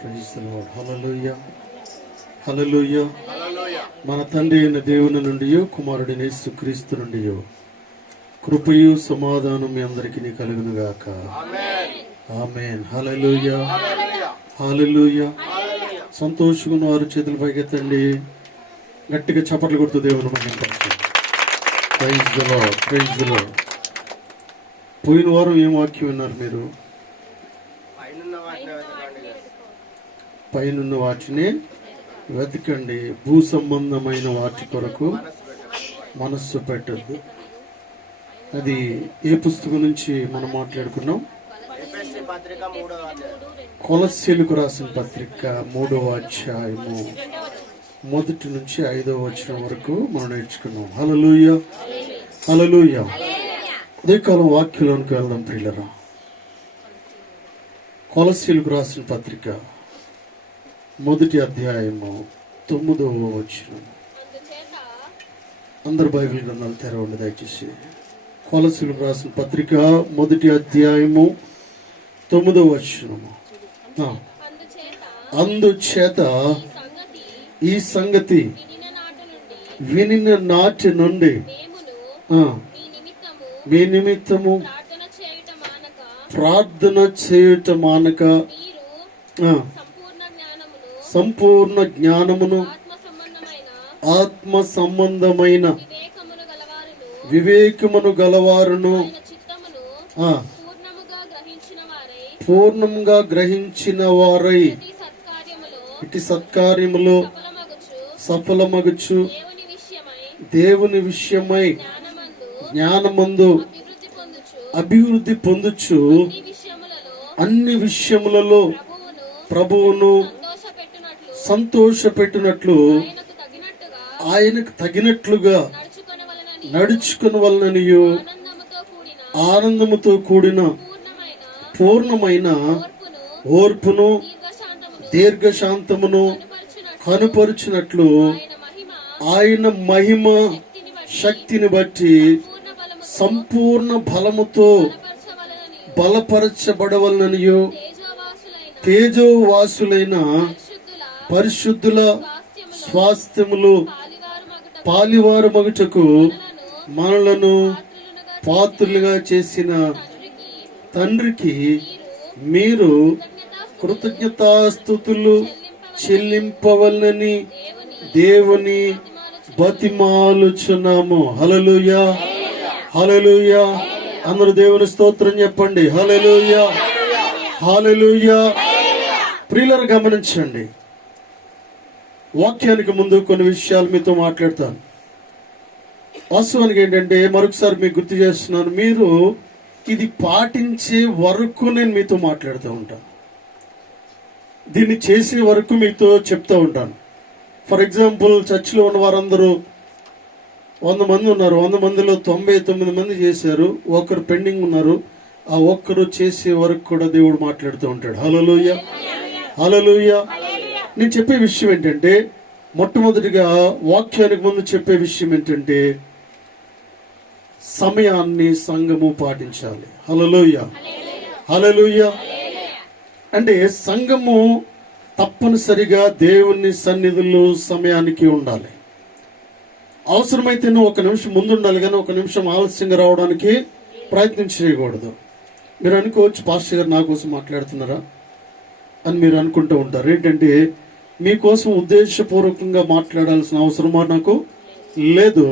Praise the Lord. Hallelujah hallelujah. మన తండ్రి అయిన దేవుని నుండి కుమారుడైన యేసుక్రీస్తు నుండి కృపయు సమాధానం మీ అందరికీ కలుగును గాక. ఆమేన్. హల్లెలూయా హల్లెలూయా. సంతోషంగా వారు చేతులు పైకెత్తండి, గట్టిగా చప్పట్లు కొడుతూ దేవుని మహిమపరచండి. Praise the Lord, praise the Lord. పోయిన వారం ఏం వాక్యం విన్నారు మీరు? పైనున్న వాటిని వెతకండి, భూ సంబంధమైన వాటి కొరకు మనస్సు పెట్టద్దు. అది ఏ పుస్తకం నుంచి మనం మాట్లాడుకున్నాం? కొలస్సీలకు రాసిన పత్రిక 3వ అధ్యాయము 1 నుంచి 5వ వచనం వరకు మనం నేర్చుకున్నాం. హల్లెలూయా హల్లెలూయా. ఉదయకాలం వాక్యంలోనికి వెళ్దాం ప్రియులరా. కొలస్సీలకు రాసిన పత్రిక 1వ అధ్యాయము 9వ వచనం. అందరు బైబిల్ గ్రంథాలు తెరవండి దయచేసి. కొలస్సీలకు రాసిన పత్రిక 1వ అధ్యాయము 9వ వచనము. అందుచేత ఈ సంగతి వినిన నాటి నుండి మీ నిమిత్తము ప్రార్థన చేయుట మానక సంపూర్ణ జ్ఞానమును ఆత్మ సంబంధమైన వివేకమును గలవారును పూర్ణంగా గ్రహించిన వారై ఇటు సత్కార్యములో సఫలమగుచు దేవుని విషయమై జ్ఞానమందు అభివృద్ధి పొందుచు అన్ని విషయములలో ప్రభువును సంతోషపెట్టినట్లు ఆయనకు తగినట్లుగా నడుచుకొనవలననియు ఆనందముతో కూడిన పూర్ణమైన ఓర్పును దీర్ఘశాంతమును కనుపరుచినట్లు ఆయన మహిమ శక్తిని బట్టి సంపూర్ణ బలముతో బలపరచబడవలననియు తేజోవాసులైన పరిశుద్ధుల స్వాస్థ్యములు పాలివారు మగుటకు మనలను పాత్రులుగా చేసిన తండ్రికి మీరు కృతజ్ఞతాస్తుతులు చెల్లింపవలనని దేవుని బతిమాలుచున్నాము. హల్లెలూయా హల్లెలూయా. అందరూ దేవుని స్తోత్రం చెప్పండి. హల్లెలూయా హల్లెలూయా. ప్రియులారా గమనించండి, వాక్యానికి ముందు కొన్ని విషయాలు మీతో మాట్లాడతాను. వాస్తవానికి ఏంటంటే మరొకసారి మీకు గుర్తు చేస్తున్నాను, మీరు ఇది పాటించే వరకు నేను మీతో మాట్లాడుతూ ఉంటాను, దీన్ని చేసే వరకు మీతో చెప్తూ ఉంటాను. ఫర్ ఎగ్జాంపుల్, చర్చిలో ఉన్న వారందరూ 100 మంది ఉన్నారు, 100 మందిలో 99 మంది చేశారు, ఒకరు పెండింగ్ ఉన్నారు. ఆ ఒక్కరు చేసే వరకు కూడా దేవుడు మాట్లాడుతూ ఉంటాడు. హల్లెలూయా హల్లెలూయా. నేను చెప్పే విషయం ఏంటంటే, మొట్టమొదటిగా వాక్యానికి ముందు చెప్పే విషయం ఏంటంటే, సమయాన్ని సంఘము పాటించాలి. హల్లెలూయా హల్లెలూయా. అంటే సంఘము తప్పనిసరిగా దేవుని సన్నిధిలో సమయానికి ఉండాలి. అవసరమైతే నువ్వు 1 నిమిషం ముందు ఉండాలి, కానీ 1 నిమిషం ఆలస్యంగా రావడానికి ప్రయత్నం చేయకూడదు. మీరు అనుకోవచ్చు, పాస్టర్ గారు నా కోసం మాట్లాడుతున్నారా అని మీరు అనుకుంటూ ఉంటారు. ఏంటంటే, మీకోసం ఉద్దేశపూర్వకంగా మాట్లాడాల్సిన అవసరమా నాకు లేదు.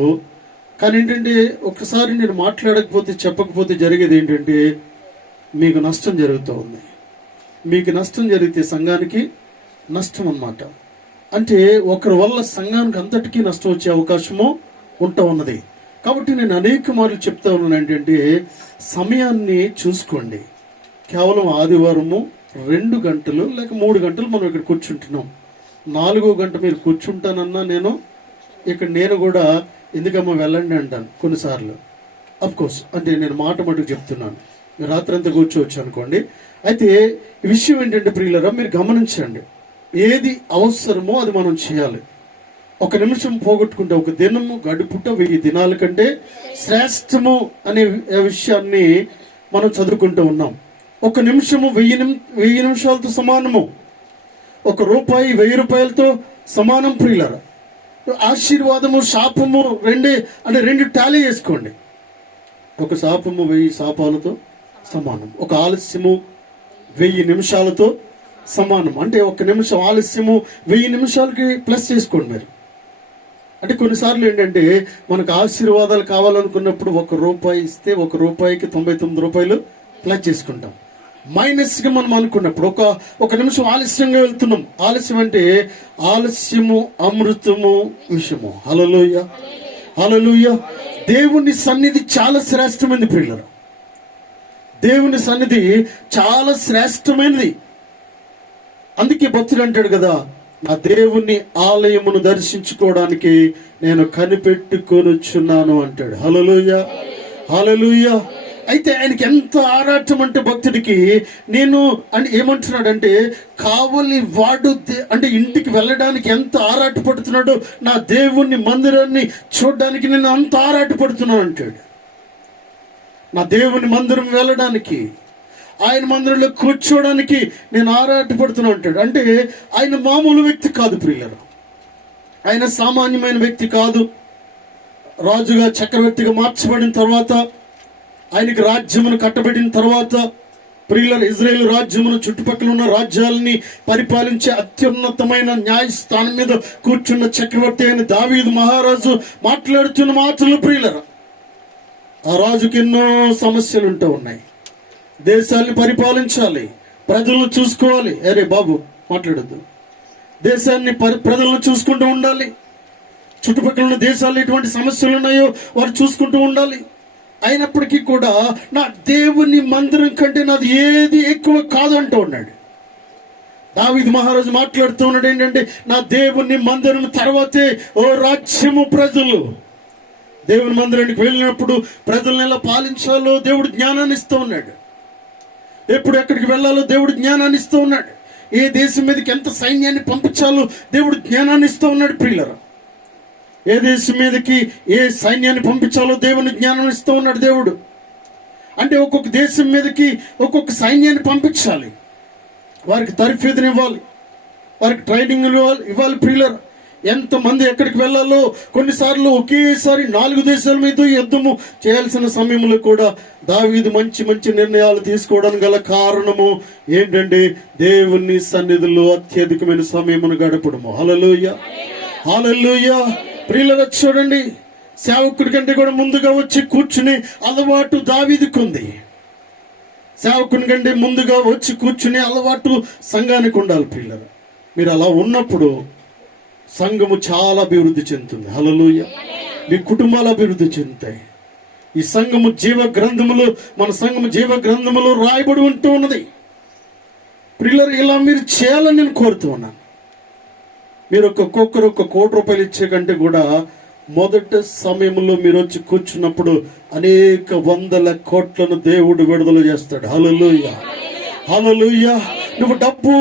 కానీ ఏంటంటే, ఒకసారి నేను మాట్లాడకపోతే చెప్పకపోతే జరిగేది ఏంటంటే, మీకు నష్టం జరుగుతూ ఉంది. మీకు నష్టం జరిగితే సంఘానికి నష్టం అన్నమాట. అంటే ఒకరి వల్ల సంఘానికి అంతటికీ నష్టం వచ్చే అవకాశము ఉంటా ఉన్నది. కాబట్టి నేను అనేక మార్లు చెప్తా ఉన్నాను ఏంటంటే, సమయాన్ని చూసుకోండి. కేవలం ఆదివారము 2 గంటలు లేక 3 గంటలు మనం ఇక్కడ కూర్చుంటున్నాం. 4వ గంట మీరు కూర్చుంటానన్నా నేను కూడా ఎందుకమ్మా వెళ్ళండి అంటాను కొన్నిసార్లు. అఫ్కోర్స్ అంటే నేను మాట మటుకు చెప్తున్నాను, మీరు రాత్రంతా కూర్చోవచ్చు అనుకోండి. అయితే ఈ విషయం ఏంటంటే ప్రియులరా, మీరు గమనించండి, ఏది అవసరమో అది మనం చేయాలి. 1 నిమిషం పోగొట్టుకుంటే ఒక దినము గడుపుట 1000 దినాల కంటే శ్రేష్టము అనే విషయాన్ని మనం చదువుకుంటూ ఉన్నాం. 1 నిమిషము 1000 నిమిషాలతో సమానము. రూపాయి 1000 రూపాయలతో సమానం ప్రియులారా. ఆశీర్వాదము శాపము రెండు టాలీ చేసుకోండి. ఒక శాపము 1000 శాపాలతో సమానం, ఒక ఆలస్యము 1000 నిమిషాలతో సమానం. అంటే 1 నిమిషం ఆలస్యము 1000 నిమిషాలకి ప్లస్ చేసుకోండి మీరు. అంటే కొన్నిసార్లు ఏంటంటే మనకు ఆశీర్వాదాలు కావాలనుకున్నప్పుడు 1 రూపాయి ఇస్తే 1 రూపాయికి 99 రూపాయలు ప్లస్ చేసుకుంటాం. మైనస్ గా మనం అనుకున్నప్పుడు ఒక నిమిషం ఆలస్యంగా వెళ్తున్నాం. ఆలస్యం అంటే ఆలస్యము అమృతము విషయము. హల్లెలూయా, హల్లెలూయా. దేవుని సన్నిధి చాలా శ్రేష్టమైనది ప్రియులారా. దేవుని సన్నిధి చాలా శ్రేష్టమైనది. అందుకే భక్తుడు అంటాడు కదా, నా దేవుని ఆలయమును దర్శించుకోవడానికి నేను కనిపెట్టుకొనుచున్నాను అంటాడు. హల్లెలూయా, హల్లెలూయా. అయితే ఆయనకి ఎంత ఆరాటం అంటే భక్తుడికి, నేను అని ఏమంటున్నాడంటే కావలి వాడు అంటే ఇంటికి వెళ్ళడానికి ఎంత ఆరాటపడుతున్నాడో, నా దేవుని మందిరాన్ని చూడడానికి నేను అంత ఆరాటపడుతున్నాను అంటాడు. నా దేవుని మందిరం వెళ్ళడానికి, ఆయన మందిరంలో కూర్చోవడానికి నేను ఆరాటపడుతున్నా అంటాడు. అంటే ఆయన మామూలు వ్యక్తి కాదు ప్రియులారా. ఆయన సామాన్యమైన వ్యక్తి కాదు. రాజుగా చక్రవర్తిగా మార్చబడిన తర్వాత, ఆయనకి రాజ్యమును కట్టబడిన తర్వాత ప్రియులారా, ఇజ్రాయేల్ రాజ్యమును చుట్టుపక్కల ఉన్న రాజ్యాలని పరిపాలించే అత్యున్నతమైన న్యాయస్థానం మీద కూర్చున్న చక్రవర్తి అయిన దావీదు మహారాజు మాట్లాడుతున్న మాటలు ప్రియులారా, ఆ రాజుకి ఎన్నో సమస్యలు ఉంటూ ఉన్నాయి. దేశాన్ని పరిపాలించాలి, ప్రజలను చూసుకోవాలి. అరే బాబు మాట్లాడద్దు. దేశాన్ని ప్రజలను చూసుకుంటూ ఉండాలి. చుట్టుపక్కల ఉన్న దేశాల్లో ఎటువంటి సమస్యలు ఉన్నాయో వారు చూసుకుంటూ ఉండాలి. అయినప్పటికీ కూడా నా దేవుని మందిరం కంటే నాది ఏది ఎక్కువ కాదు అంటూ ఉన్నాడు. దావీదు మహారాజు మాట్లాడుతూ ఉన్నాడు ఏంటంటే, నా దేవుని మందిరం తర్వాతే ఓ రాజ్యము ప్రజలు. దేవుని మందిరానికి వెళ్ళినప్పుడు ప్రజలను ఎలా పాలించాలో దేవుడు జ్ఞానాన్ని ఇస్తూ ఉన్నాడు. ఎప్పుడు ఎక్కడికి వెళ్ళాలో దేవుడు జ్ఞానాన్ని ఇస్తూ ఉన్నాడు. ఏ దేశం మీదకి ఎంత సైన్యాన్ని పంపించాలో దేవుడు జ్ఞానాన్ని ఇస్తూ ఉన్నాడు ప్రియులారా. ఏ దేశం మీదకి ఏ సైన్యాన్ని పంపించాలో దేవుని జ్ఞానం ఇస్తూ ఉన్నాడు దేవుడు. అంటే ఒక్కొక్క దేశం మీదకి ఒక్కొక్క సైన్యాన్ని పంపించాలి, వారికి తర్ఫీదుని ఇవ్వాలి, వారికి ట్రైనింగ్ ఇవ్వాలి ప్రియులారా. ఎంతమంది ఎక్కడికి వెళ్ళాలో, కొన్నిసార్లు ఒకేసారి 4 దేశాల మీద యుద్ధము చేయాల్సిన సమయంలో కూడా దావీదు మంచి మంచి నిర్ణయాలు తీసుకోవడానికి గల కారణము ఏంటంటే దేవుని సన్నిధిలో అత్యధికమైన సమయమును గడపడము. హల్లెలూయా, హల్లెలూయా. ప్రియులారా చూడండి, సేవకుడి కంటే కూడా ముందుగా వచ్చి కూర్చుని అలవాటు దావీదుకు ఉంది. సేవకుని కంటే ముందుగా వచ్చి కూర్చుని అలవాటు సంఘానికి ఉండాలి ప్రియులారా. మీరు అలా ఉన్నప్పుడు సంఘము చాలా అభివృద్ధి చెందుతుంది. హల్లెలూయా. మీ కుటుంబాలు అభివృద్ధి చెందుతాయి. ఈ సంఘము జీవ గ్రంథములో, మన సంఘము జీవ గ్రంథములో రాయబడి ఉంటూ ఉన్నది ప్రియులారా. ఇలా మీరు చేయాలని నేను కోరుతూ ఉన్నాను. మీరు ఒక్కొక్కరు 1 కోటి రూపాయలు ఇచ్చే కంటే కూడా మొదటి సమయంలో మీరు వచ్చి కూర్చున్నప్పుడు అనేక 100 కోట్లను దేవుడు విడుదల చేస్తాడు. హల్లెలూయా, హల్లెలూయా. నువ్వు డబ్బు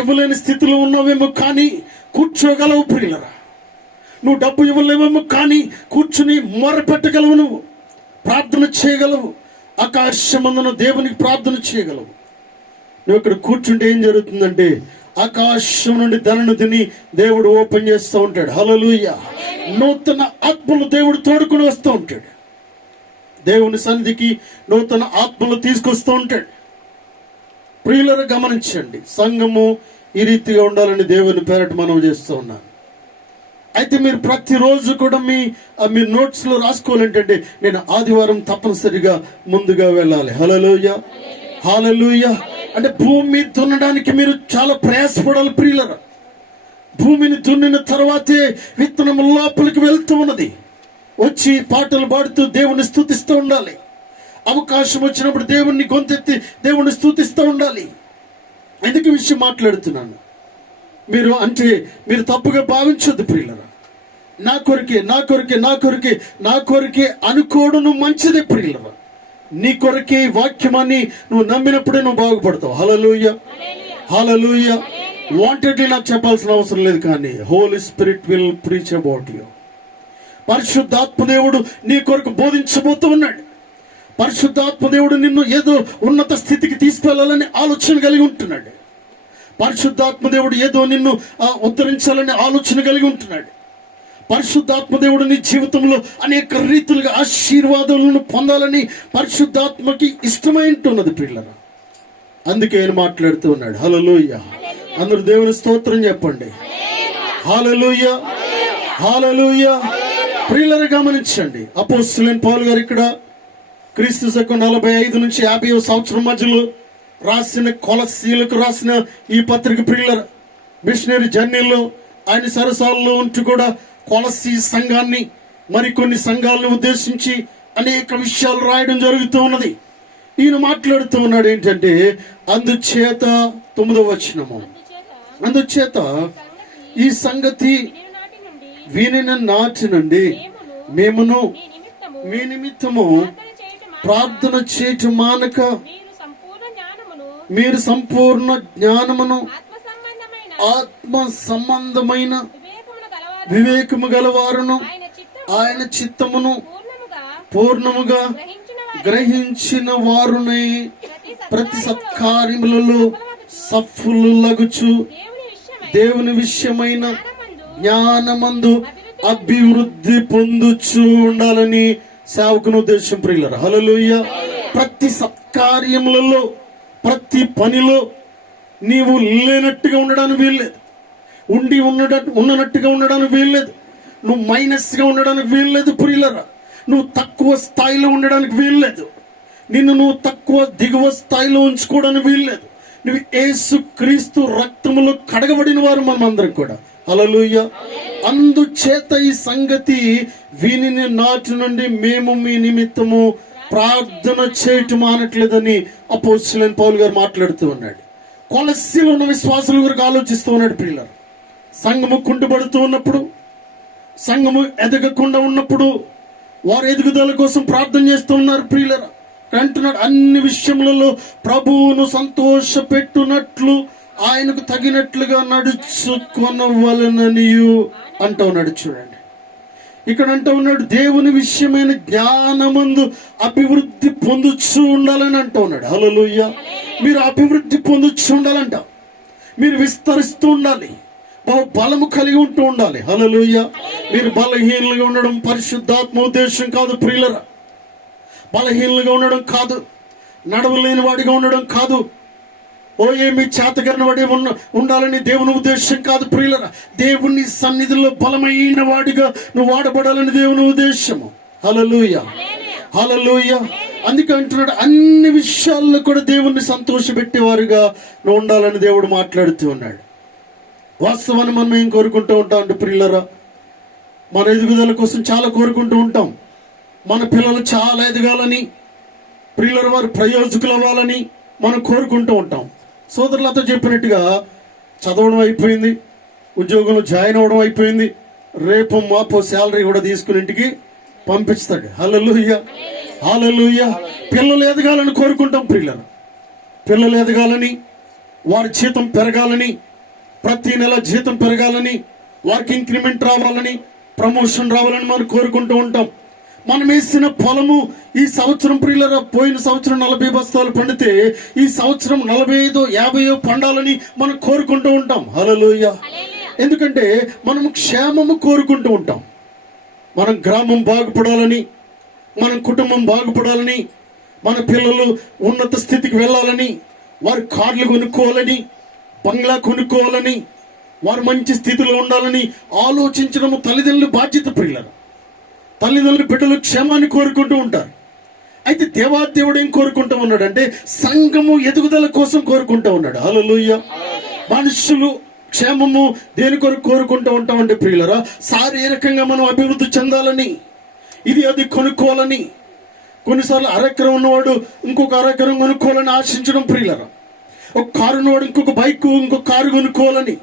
ఇవ్వలేని స్థితిలో ఉన్నావేమో కానీ కూర్చోగలవు ప్రియులరా. నువ్వు డబ్బు ఇవ్వలేవేమో కానీ కూర్చుని మొరపెట్టగలవు, నువ్వు ప్రార్థన చేయగలవు, ఆకాశమందున దేవునికి ప్రార్థన చేయగలవు. నువ్వు ఇక్కడ కూర్చుంటే ఏం జరుగుతుందంటే ఆకాశం నుండి ధనను తిని దేవుడు ఓపెన్ చేస్తూ ఉంటాడు. హల్లెలూయా. నూతన ఆత్మలు దేవుడు తోడుకుని వస్తూ ఉంటాడు. దేవుని సన్నిధికి నూతన ఆత్మలు తీసుకొస్తూ ఉంటాడు. ప్రియులను గమనించండి, సంఘము ఈ రీతిగా ఉండాలని దేవుని పేరట మనం చేస్తూ ఉన్నాను. అయితే మీరు ప్రతిరోజు కూడా మీ నోట్స్ లో రాసుకోవాలంటే నేను ఆదివారం తప్పనిసరిగా ముందుగా వెళ్ళాలి. హల్లెలూయా, హల్లెలూయా. అంటే భూమి దున్నడానికి మీరు చాలా ప్రయాసపడాలి ప్రియులరా. భూమిని దున్నిన తర్వాతే విత్తనం లోపలికి వెళ్తూ ఉన్నది. వచ్చి పాటలు పాడుతూ దేవుని స్తుతిస్తూ ఉండాలి. అవకాశం వచ్చినప్పుడు దేవుణ్ణి గొంతెత్తి దేవుణ్ణి స్తుతిస్తూ ఉండాలి. ఎందుకు విషయం మాట్లాడుతున్నాను, మీరు తప్పుగా భావించొద్దు ప్రియులరా. నా కొరకే అనుకోవడం మంచిదే ప్రియులరా. నీ కొరకే వాక్యమాన్ని నువ్వు నమ్మినప్పుడే నువ్వు బాగుపడతావు. హల్లెలూయా, హల్లెలూయా. వాంటెడ్లీ నాకు చెప్పాల్సిన అవసరం లేదు, కానీ Holy Spirit will preach about you. పరిశుద్ధాత్మ దేవుడు నీ కొరకు బోధించబోతూ ఉన్నాడు. పరిశుద్ధాత్మ దేవుడు నిన్ను ఏదో ఉన్నత స్థితికి తీసుకెళ్లాలని ఆలోచన కలిగి ఉంటున్నాడు. పరిశుద్ధాత్మ దేవుడు ఏదో నిన్ను ఉద్ధరించాలని ఆలోచన కలిగి ఉంటున్నాడు. పరిశుద్ధాత్మ దేవుడు నీ జీవితంలో అనేక రీతులుగా ఆశీర్వాదాలను పొందాలని పరిశుద్ధాత్మకి ఇష్టమై ఉంటున్నది పిల్లలు. అందుకే ఆయన మాట్లాడుతూ ఉన్నాడు. హల్లెలూయా. అందరూ దేవుని స్తోత్రం చెప్పండి. హల్లెలూయా, హల్లెలూయా. ప్రియులను గమనించండి. అపోస్తలుడైన పౌలు గారు ఇక్కడ క్రీస్తు శకం 45 నుంచి 50 సంవత్సరం మధ్యలో రాసిన కొలస్సీలకు రాసిన ఈ పత్రిక ప్రియుల మిషనరీ జర్నీలో ఆయన సరసాలలో ఉంటూ కూడా కొలస్సీ సంఘాన్ని మరికొన్ని సంఘాలను ఉద్దేశించి అనేక విషయాలు రాయడం జరుగుతూ ఉన్నది. ఈయన మాట్లాడుతూ ఉన్నాడు ఏంటంటే, అందుచేత 9వ వచనము, అందుచేత ఈ సంగతి వినిన నాటి నుండి మేమును మీ నిమిత్తము ప్రార్థన చేయటం మానక మీరు సంపూర్ణ జ్ఞానమును ఆత్మ సంబంధమైన వివేకము గలవారును ఆయన చిత్తమును పూర్ణముగా గ్రహించిన వారునే ప్రతి సత్కార్యములలో సఫలులగుచు దేవుని విషయమైన జ్ఞానమందు అభివృద్ధి పొందుచు ఉండాలని సేవకుని ఉద్దేశం ప్రియులారా. హల్లెలూయా. ప్రతి సత్కార్యములలో ప్రతి పనిలో నీవు లేనట్టుగా ఉండడానికి వీల్లేదు, ఉన్నట్టుగా ఉండడానికి వీల్లేదు, నువ్వు మైనస్గా ఉండడానికి వీల్లేదు ప్రియులారా. నువ్వు తక్కువ స్థాయిలో ఉండడానికి వీల్లేదు, నిన్ను నువ్వు తక్కువ దిగువ స్థాయిలో ఉంచుకోవడానికి వీల్లేదు. నువ్వు యేసు క్రీస్తు రక్తములో కడగబడిన వారు మనం అందరం కూడా. హల్లెలూయా. అందుచేత ఈ సంగతి వినిన నాటి నుండి మేము మీ నిమిత్తము ప్రార్థన చేయటం మానట్లేదని అపోస్తలుడైన పౌలు గారు మాట్లాడుతూ ఉన్నాడు. కొలస్సీలో ఉన్న విశ్వాసుల గురించి ఆలోచిస్తూ ఉన్నాడు ప్రియులారా. సంఘము కుంటుపడుతూ ఉన్నప్పుడు, సంఘము ఎదగకుండా ఉన్నప్పుడు వారు ఎదుగుదల కోసం ప్రార్థన చేస్తూ ఉన్నారు ప్రియులారా. అంటున్నాడు, అన్ని విషయములలో ప్రభువును సంతోష పెట్టునట్లు ఆయనకు తగినట్లుగా నడుచుకొనవలననియు అంటూ ఉన్నాడు. చూడండి, ఇక్కడ అంటూ ఉన్నాడు, దేవుని విషయమైన జ్ఞానమందు అభివృద్ధి పొందుచూ ఉండాలని అంటూ ఉన్నాడు. హల్లెలూయా. మీరు అభివృద్ధి పొందుచూ ఉండాలంట, మీరు విస్తరిస్తూ ఉండాలి, బలము కలిగి ఉంటూ ఉండాలి. హల్లెలూయా. మీరు బలహీనులుగా ఉండడం పరిశుద్ధాత్మ ఉద్దేశం కాదు ప్రియులరా. బలహీనులుగా ఉండడం కాదు, నడవలేని వాడిగా ఉండడం కాదు, ఏమి చేతగాని వాడి ఉండాలని దేవుని ఉద్దేశం కాదు ప్రియులరా. దేవుని సన్నిధిలో బలమైన వాడిగా నువ్వు వాడబడాలని దేవుని ఉద్దేశము. హల్లెలూయా, హల్లెలూయా. అందుకే అంటున్నాడు, అన్ని విషయాల్లో కూడా దేవుణ్ణి సంతోషపెట్టేవారుగా నువ్వు ఉండాలని దేవుడు మాట్లాడుతూ ఉన్నాడు. వాస్తవాన్ని మనం ఏం కోరుకుంటూ ఉంటాం అంటే ప్రియులరా, మన ఎదుగుదల కోసం చాలా కోరుకుంటూ ఉంటాం. మన పిల్లలు చాలా ఎదగాలని, ప్రియులర వారు ప్రయోజకులు అవ్వాలని మనం కోరుకుంటూ ఉంటాం. సోదరులతో చెప్పినట్టుగా చదవడం అయిపోయింది, ఉద్యోగంలో జాయిన్ అవ్వడం అయిపోయింది, రేపు మాపో శాలరీ కూడా తీసుకుని ఇంటికి పంపిస్తాడు. హల్లెలూయా, హల్లెలూయా. పిల్లలు ఎదగాలని కోరుకుంటాం ప్రియులరా. పిల్లలు ఎదగాలని, వారి జీతం పెరగాలని, ప్రతి నెల జీతం పెరగాలని, వారికి ఇంక్రిమెంట్ రావాలని, ప్రమోషన్ రావాలని మనం కోరుకుంటూ ఉంటాం. మనం వేసిన పొలము ఈ సంవత్సరం ప్రియులరా, పోయిన సంవత్సరం 40 బస్తాలు పండితే ఈ సంవత్సరం 45, 50 పండాలని మనం కోరుకుంటూ ఉంటాం. హల్లెలూయా. ఎందుకంటే మనం క్షేమము కోరుకుంటూ ఉంటాం. మన గ్రామం బాగుపడాలని, మన కుటుంబం బాగుపడాలని, మన పిల్లలు ఉన్నత స్థితికి వెళ్ళాలని, వారి కార్లు కొనుక్కోవాలని, బంగ్లా కొనుక్కోవాలని, వారు మంచి స్థితిలో ఉండాలని ఆలోచించడం తల్లిదండ్రుల బాధ్యత ప్రియులరా. తల్లిదండ్రులు బిడ్డలు క్షేమాన్ని కోరుకుంటూ ఉంటారు. అయితే దేవాదేవుడు ఏం కోరుకుంటూ ఉన్నాడు అంటే సంఘము ఎదుగుదల కోసం కోరుకుంటూ ఉన్నాడు. హల్లెలూయా. మనుషులు క్షేమము దేని కొరకు కోరుకుంటూ ఉంటామంటే ప్రియులరా, శారీరకంగా మనం అభివృద్ధి చెందాలని, ఇది అది కొనుక్కోవాలని. కొన్నిసార్లు అరెకరం ఉన్నవాడు ఇంకొక అరెకరం కొనుక్కోవాలని ఆశించడం ప్రియులరా. ఒక కారు ఉన్నవాడు ఇంకొక బైక్, ఇంకొక కారు కొనుక్కోవాలని.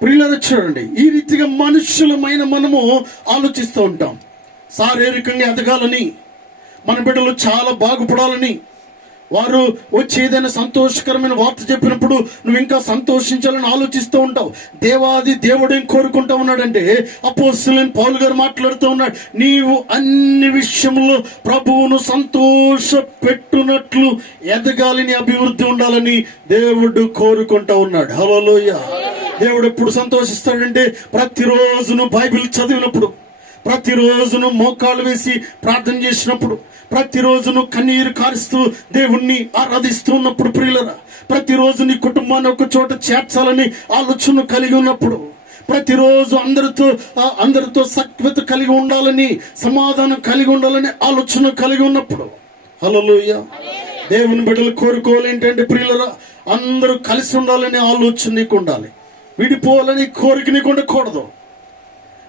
ప్రియులరా చూడండి, ఈ రీతిగా మనుషులమైన మనము ఆలోచిస్తూ ఉంటాం. శారీరకంగా ఎదగాలని, మన బిడ్డలు చాలా బాగుపడాలని, వారు వచ్చి ఏదైనా సంతోషకరమైన వార్త చెప్పినప్పుడు నువ్వు ఇంకా సంతోషించాలని ఆలోచిస్తూ ఉంటావు. దేవాది దేవుడు ఏం కోరుకుంటా ఉన్నాడంటే, అపోస్తలుడైన పౌలు గారు మాట్లాడుతూ ఉన్నాడు, నీవు అన్ని విషయంలో ప్రభువును సంతోష పెట్టునట్లు ఎదగాలని, అభివృద్ధి ఉండాలని దేవుడు కోరుకుంటా ఉన్నాడు. హల్లెలూయా. దేవుడు ఎప్పుడు సంతోషిస్తాడంటే, ప్రతిరోజు నువ్వు బైబిల్ చదివినప్పుడు, ప్రతిరోజు నువ్వు మోకాళ్ళు వేసి ప్రార్థన చేసినప్పుడు, ప్రతిరోజు నువ్వు కన్నీరు కారుస్తూ దేవుణ్ణి ఆరాధిస్తూ ఉన్నప్పుడు, ప్రియులరా, ప్రతిరోజు నీ కుటుంబాన్ని ఒక చోట చేర్చాలని ఆలోచన కలిగి ఉన్నప్పుడు, ప్రతిరోజు అందరితో సఖ్యత కలిగి ఉండాలని, సమాధానం కలిగి ఉండాలని ఆలోచన కలిగి ఉన్నప్పుడు, హల్లెలూయా, దేవుని బిడ్డలు కోరుకోవాలి ఏంటంటే ప్రియులరా, అందరూ కలిసి ఉండాలని ఆలోచన నీకు ఉండాలి. విడిపోవాలని కోరిక నీకు ఉండకూడదు.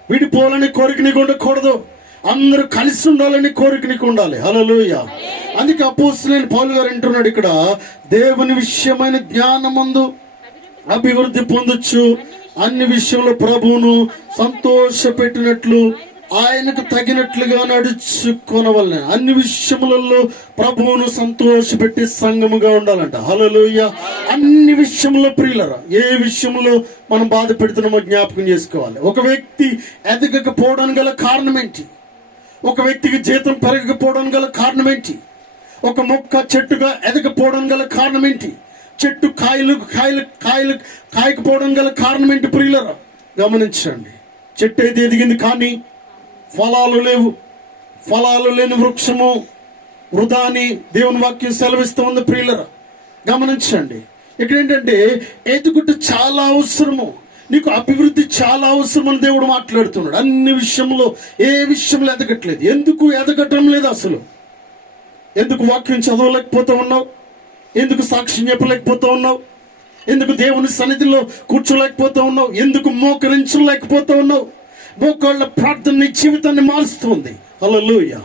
విడిపోవాలని కోరిక నీకు ఉండకూడదు. అందరూ కలిసి ఉండాలని కోరిక నీకు ఉండాలి. హల్లెలూయా. అందుకే అపోస్తలుడైన పౌలు గారు అంటున్నాడు ఇక్కడ, దేవుని విషయమైన జ్ఞానమందు అభివృద్ధి పొందొచ్చు, అన్ని విషయంలో ప్రభువును సంతోష పెట్టినట్లు ఆయనకు తగినట్లుగా నడుచుకోనవలన. అన్ని విషయములలో ప్రభువును సంతోషపెట్టి సంఘముగా ఉండాలంట. హల్లెలూయా. అన్ని విషయంలో ప్రియులరా, ఏ విషయంలో మనం బాధ పెడుతున్నామో జ్ఞాపకం చేసుకోవాలి. ఒక వ్యక్తి ఎదగకపోవడానికి గల కారణం ఏంటి? ఒక వ్యక్తికి జీతం పెరగకపోవడానికి గల కారణం ఏంటి? ఒక మొక్క చెట్టుగా ఎదగపోవడం గల కారణం ఏంటి? చెట్టు కాయకపోవడం గల కారణం ఏంటి? ప్రియులరా, గమనించండి. చెట్టు అయితే ఎదిగింది కానీ ఫలాలు లేవు. ఫలాలు లేని వృక్షము వృధా అని దేవుని వాక్యం సెలవిస్తూ ఉంది. ప్రియులరా, గమనించండి. ఇక్కడ ఏంటంటే ఎదుగుట చాలా అవసరము, నీకు అభివృద్ధి చాలా అవసరం అని దేవుడు మాట్లాడుతున్నాడు. అన్ని విషయంలో, ఏ విషయంలో ఎదగట్లేదు. ఎందుకు ఎదగటం లేదు? అసలు ఎందుకు వాక్యం చదవలేకపోతూ ఉన్నావు? ఎందుకు సాక్ష్యం చెప్పలేకపోతూ ఉన్నావు? ఎందుకు దేవుని సన్నిధిలో కూర్చోలేకపోతూ ఉన్నావు? ఎందుకు మోకరించలేకపోతూ ఉన్నావు? మోకాళ్ళ ప్రార్థన నీ జీవితాన్ని మారుస్తుంది. హల్లెలూయా.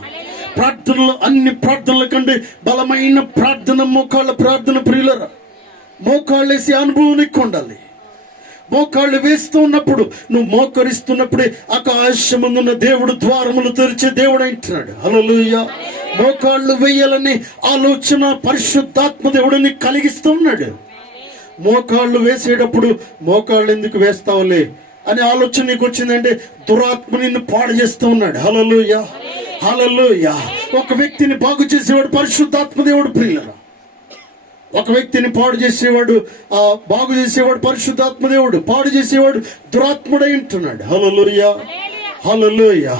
ప్రార్థనలో, అన్ని ప్రార్థనల కంటే బలమైన ప్రార్థన మోకాళ్ళ ప్రార్థన. ప్రియులరా, మోకాళ్ళు వేసే అనుభవం నీకు ఉండాలి. మోకాళ్ళు వేస్తూ ఉన్నప్పుడు, నువ్వు మోకరిస్తున్నప్పుడే ఆకాశమందున్న దేవుడు ద్వారములు తెరిచే దేవుడు అంటున్నాడు. హల్లెలూయా. మోకాళ్ళు వేయాలనే ఆలోచన పరిశుద్ధాత్మ దేవుడు నీకు కలిగిస్తూ ఉన్నాడు. మోకాళ్ళు వేసేటప్పుడు మోకాళ్ళు ఎందుకు వేస్తావులే అనే ఆలోచన నీకు వచ్చిందంటే దురాత్మ నిన్ను పాడు చేస్తూ ఉన్నాడు. హల్లెలూయా. హల్లెలూయా. ఒక వ్యక్తిని బాగు చేసేవాడు పరిశుద్ధాత్మ దేవుడు. ప్రియులరా, ఒక వ్యక్తిని పాడు చేసేవాడు, బాగు చేసేవాడు పరిశుద్ధాత్మ దేవుడు. పాడు చేసేవాడు దురాత్ముడై ఉంటున్నాడు. హల్లెలూయా. హల్లెలూయా.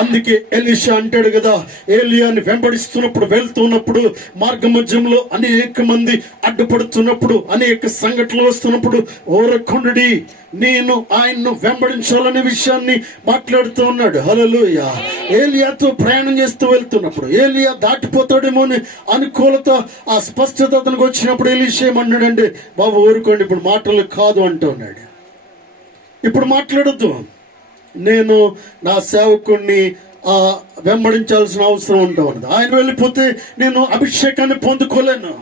అందుకే ఎలీషా అంటాడు కదా, ఏలియాని వెంబడిస్తున్నప్పుడు, వెళ్తున్నప్పుడు మార్గ మధ్యంలో అనేక మంది అడ్డుపడుతున్నప్పుడు, అనేక సంఘటనలు వస్తున్నప్పుడు, ఓరకొండడి నేను ఆయన్ను వెంబడించాలనే విషయాన్ని మాట్లాడుతూ ఉన్నాడు. హల్లెలూయా. ఏలియాతో ప్రయాణం చేస్తూ వెళ్తున్నప్పుడు, ఏలియా దాటిపోతాడేమో అని అనుకూలత, ఆ స్పష్టత అతనికి వచ్చినప్పుడు ఎలీషా ఏమన్నాడంటే, బాబు ఊరుకోండి, ఇప్పుడు మాటలు కాదు అంటున్నాడు. ఇప్పుడు మాట్లాడొద్దు, నేను నా సేవకుణ్ణి వెంబడించాల్సిన అవసరం ఉంటా ఉన్నది. ఆయన వెళ్ళిపోతే నేను అభిషేకాన్ని పొందుకోలేను,